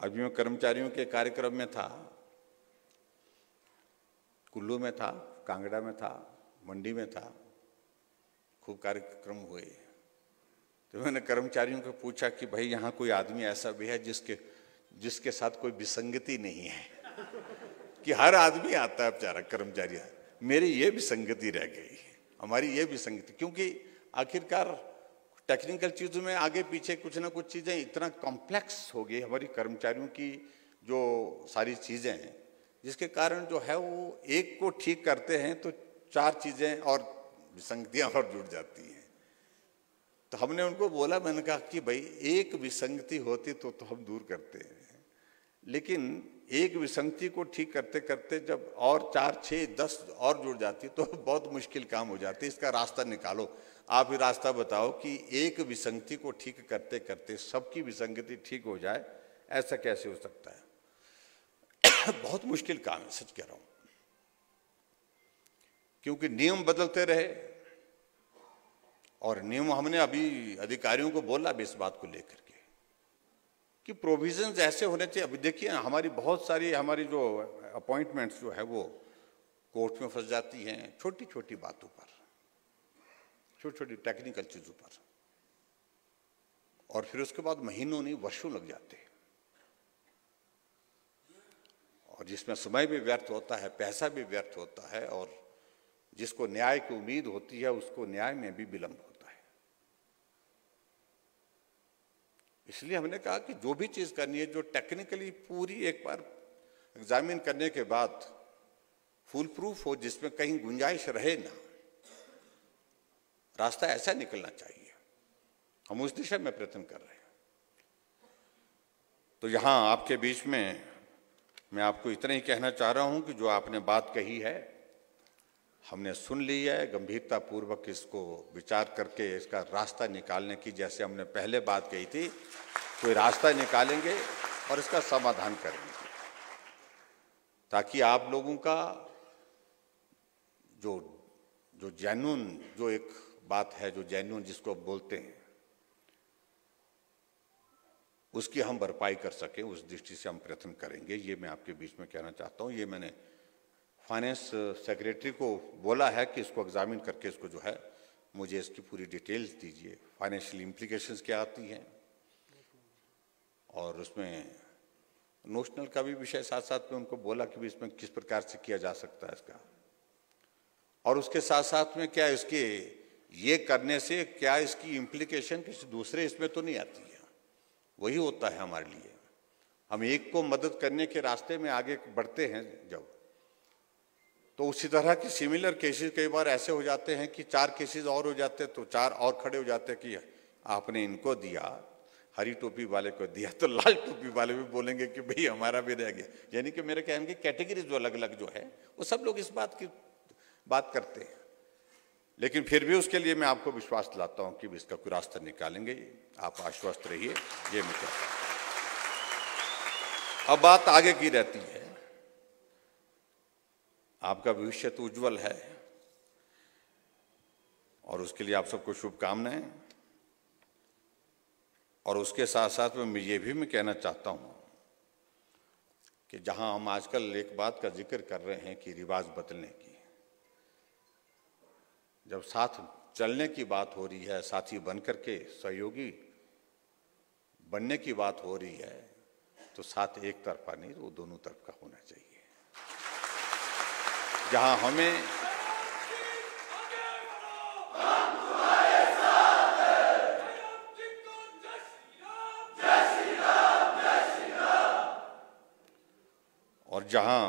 अभी मैं कर्मचारियों के कार्यक्रम में था, कुल्लू में था, कांगड़ा में था, मंडी में था, खूब कार्यक्रम हुए। तो मैंने कर्मचारियों को पूछा कि भाई यहाँ कोई आदमी ऐसा भी है जिसके साथ कोई विसंगति नहीं है? कि हर आदमी आता है बेचारा कर्मचारी, मेरी ये विसंगति रह गई, हमारी ये विसंगति, क्योंकि आखिरकार टेक्निकल चीजों में आगे पीछे कुछ ना कुछ चीजें इतना कॉम्प्लेक्स हो गई हमारी कर्मचारियों की जो सारी चीजें हैं, जिसके कारण जो है वो एक को ठीक करते हैं तो चार चीजें और विसंगतियां और जुड़ जाती हैं। तो हमने उनको बोला, मैंने कहा कि भाई एक विसंगति होती तो हम दूर करते हैं, लेकिन एक विसंगति को ठीक करते करते जब और 4, 6, 10 और जुड़ जाती तो बहुत मुश्किल काम हो जाती है। इसका रास्ता निकालो, आप ही रास्ता बताओ कि एक विसंगति को ठीक करते करते सबकी विसंगति ठीक हो जाए, ऐसा कैसे हो सकता है? बहुत मुश्किल काम है, सच कह रहा हूं, क्योंकि नियम बदलते रहे। और नियम हमने अभी अधिकारियों को बोला भी इस बात को लेकर के कि प्रोविजंस ऐसे होने चाहिए। अभी देखिए हमारी बहुत सारी हमारी जो अपॉइंटमेंट्स जो है वो कोर्ट में फंस जाती हैं, छोटी छोटी बातों पर, छोटी छोटी टेक्निकल चीजों पर, और फिर उसके बाद महीनों नहीं वर्षों लग जाते हैं, और जिसमें समय भी व्यर्थ होता है, पैसा भी व्यर्थ होता है, और जिसको न्याय की उम्मीद होती है उसको न्याय में भी विलंब होता है। इसलिए हमने कहा कि जो भी चीज करनी है, जो टेक्निकली पूरी एक बार एग्जामिन करने के बाद फुल प्रूफ हो, जिसमें कहीं गुंजाइश रहे ना, रास्ता ऐसा निकलना चाहिए। हम उस दिशा में प्रयत्न कर रहे हैं। तो यहां आपके बीच में मैं आपको इतना ही कहना चाह रहा हूं कि जो आपने बात कही है हमने सुन ली है, गंभीरता पूर्वक इसको विचार करके इसका रास्ता निकालने की, जैसे हमने पहले बात कही थी, कोई रास्ता निकालेंगे और इसका समाधान करेंगे, ताकि आप लोगों का जो जेन्युइन जो एक बात है, जो जेन्युइन जिसको बोलते हैं, उसकी हम भरपाई कर सके, उस दृष्टि से हम प्रयत्न करेंगे। ये मैं आपके बीच में कहना चाहता हूँ। ये मैंने फाइनेंस सेक्रेटरी को बोला है कि इसको एग्जामिन करके इसको जो है मुझे इसकी पूरी डिटेल्स दीजिए, फाइनेंशियल इम्प्लीकेशंस क्या आती हैं, और उसमें नोशनल का भी विषय साथ साथ में उनको बोला कि भी इसमें किस प्रकार से किया जा सकता है इसका, और उसके साथ साथ में क्या इसके ये करने से क्या इसकी इम्प्लीकेशन किसी दूसरे इसमें तो नहीं आती है। वही होता है हमारे लिए, हम एक को मदद करने के रास्ते में आगे बढ़ते हैं जब, तो उसी तरह के सिमिलर केसेस कई बार ऐसे हो जाते हैं कि 4 केसेस और हो जाते हैं, तो 4 और खड़े हो जाते हैं कि आपने इनको दिया, हरी टोपी वाले को दिया, तो लाल टोपी वाले भी बोलेंगे कि भाई हमारा भी रह गया। यानी कि मेरे कहने की कैटेगरी जो अलग अलग जो है वो सब लोग इस बात की बात करते हैं, लेकिन फिर भी उसके लिए मैं आपको विश्वास दिलाता हूं कि इसका कोई रास्ता निकालेंगे, आप आश्वस्त रहिए, ये मैं कहता हूं। अब बात आगे की रहती है, आपका भविष्य तो उज्जवल है और उसके लिए आप सबको शुभकामनाएं। और उसके साथ साथ में ये भी मैं कहना चाहता हूं कि जहां हम आजकल एक बात का जिक्र कर रहे हैं कि रिवाज बदलने की, जब साथ चलने की बात हो रही है, साथी बनकर के सहयोगी बनने की बात हो रही है, तो साथ एक तरफा नहीं, वो दोनों तरफ का होना चाहिए। जहां हमें और जहां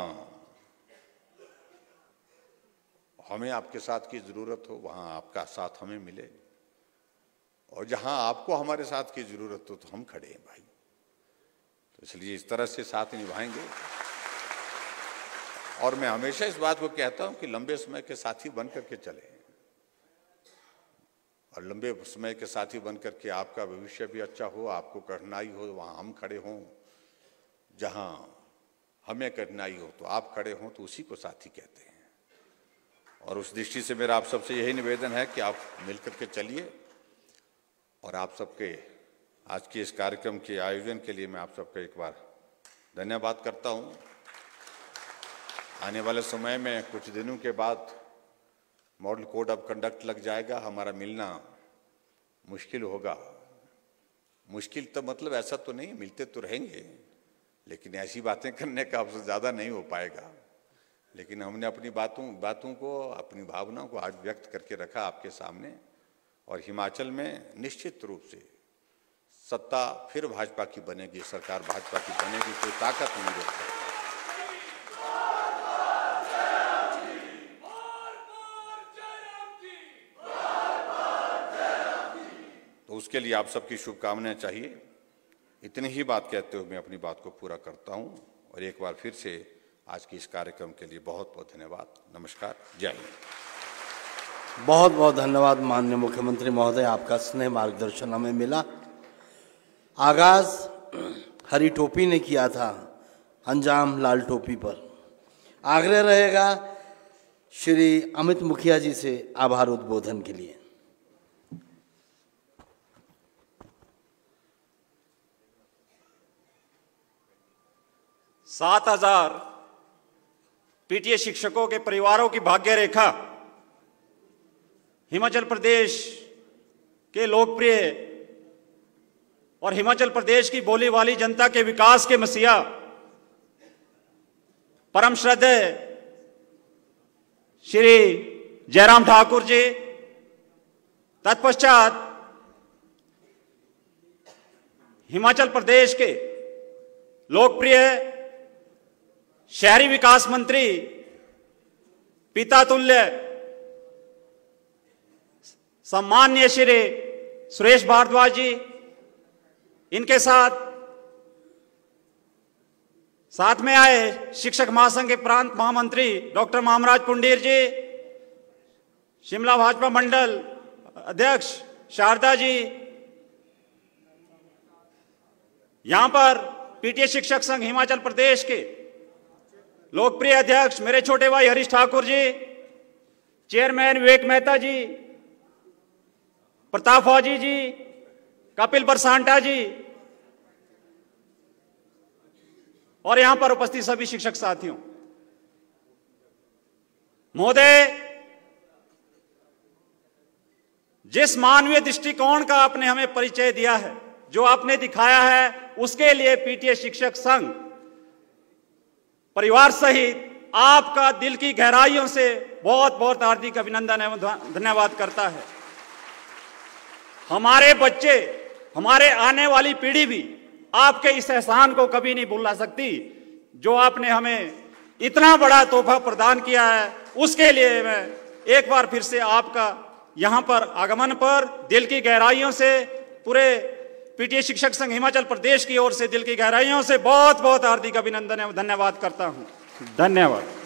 हमें आपके साथ की जरूरत हो वहां आपका साथ हमें मिले, और जहां आपको हमारे साथ की जरूरत हो तो हम खड़े हैं भाई। तो इसलिए इस तरह से साथ निभाएंगे। और मैं हमेशा इस बात को कहता हूं कि लंबे समय के साथी बनकर के चले, और लंबे समय के साथी बनकर के आपका भविष्य भी अच्छा हो, आपको कठिनाई हो वहां हम खड़े हों, जहां हमें कठिनाई हो तो आप खड़े हों, तो उसी को साथी कहते हैं। और उस दृष्टि से मेरा आप सबसे यही निवेदन है कि आप मिलकर के चलिए, और आप सबके आज के इस कार्यक्रम के आयोजन के लिए मैं आप सबका एक बार धन्यवाद करता हूं। आने वाले समय में कुछ दिनों के बाद मॉडल कोड ऑफ कंडक्ट लग जाएगा, हमारा मिलना मुश्किल होगा। मुश्किल तो मतलब ऐसा तो नहीं, मिलते तो रहेंगे, लेकिन ऐसी बातें करने का आपसे ज़्यादा नहीं हो पाएगा। लेकिन हमने अपनी बातों को, अपनी भावनाओं को आज व्यक्त करके रखा आपके सामने, और हिमाचल में निश्चित रूप से सत्ता फिर भाजपा की बनेगी, सरकार भाजपा की बनेगी, कोई ताकत नहीं रोक सकती। तो उसके लिए आप सबकी शुभकामनाएं चाहिए। इतनी ही बात कहते हुए मैं अपनी बात को पूरा करता हूं, और एक बार फिर से आज के इस कार्यक्रम के लिए बहुत बहुत धन्यवाद। नमस्कार, जय हिंद। बहुत बहुत धन्यवाद माननीय मुख्यमंत्री महोदय, आपका स्नेह मार्गदर्शन हमें मिला। आगाज हरी टोपी ने किया था, अंजाम लाल टोपी पर। आग्रह रहेगा श्री अमित मुखिया जी से आभार उद्बोधन के लिए। 7,000 पीटीए शिक्षकों के परिवारों की भाग्य रेखा, हिमाचल प्रदेश के लोकप्रिय और हिमाचल प्रदेश की बोली वाली जनता के विकास के मसीहा परम श्रद्धेय श्री जयराम ठाकुर जी, तत्पश्चात हिमाचल प्रदेश के लोकप्रिय शहरी विकास मंत्री, पिता तुल्य सम्माननीय श्री सुरेश भारद्वाज जी, इनके साथ में आए शिक्षक महासंघ के प्रांत महामंत्री डॉक्टर मामराज पुंडीर जी, शिमला भाजपा मंडल अध्यक्ष शारदा जी, यहां पर पीटीए शिक्षक संघ हिमाचल प्रदेश के लोकप्रिय अध्यक्ष मेरे छोटे भाई हरीश ठाकुर जी, चेयरमैन विवेक मेहता जी, प्रताप फौजी जी, कपिल बरसांटा जी, और यहां पर उपस्थित सभी शिक्षक साथियों। महोदय, जिस मानवीय दृष्टिकोण का आपने हमें परिचय दिया है, जो आपने दिखाया है, उसके लिए पीटीए शिक्षक संघ परिवार सहित आपका दिल की गहराइयों से बहुत बहुत हार्दिक अभिनंदन एवं धन्यवाद करता है। हमारे बच्चे, हमारे आने वाली पीढ़ी भी आपके इस एहसान को कभी नहीं भूला सकती जो आपने हमें इतना बड़ा तोहफा प्रदान किया है। उसके लिए मैं एक बार फिर से आपका यहां पर आगमन पर दिल की गहराइयों से, पूरे पीटीए शिक्षक संघ हिमाचल प्रदेश की ओर से दिल की गहराइयों से बहुत बहुत हार्दिक अभिनंदन एवं धन्यवाद करता हूं। धन्यवाद।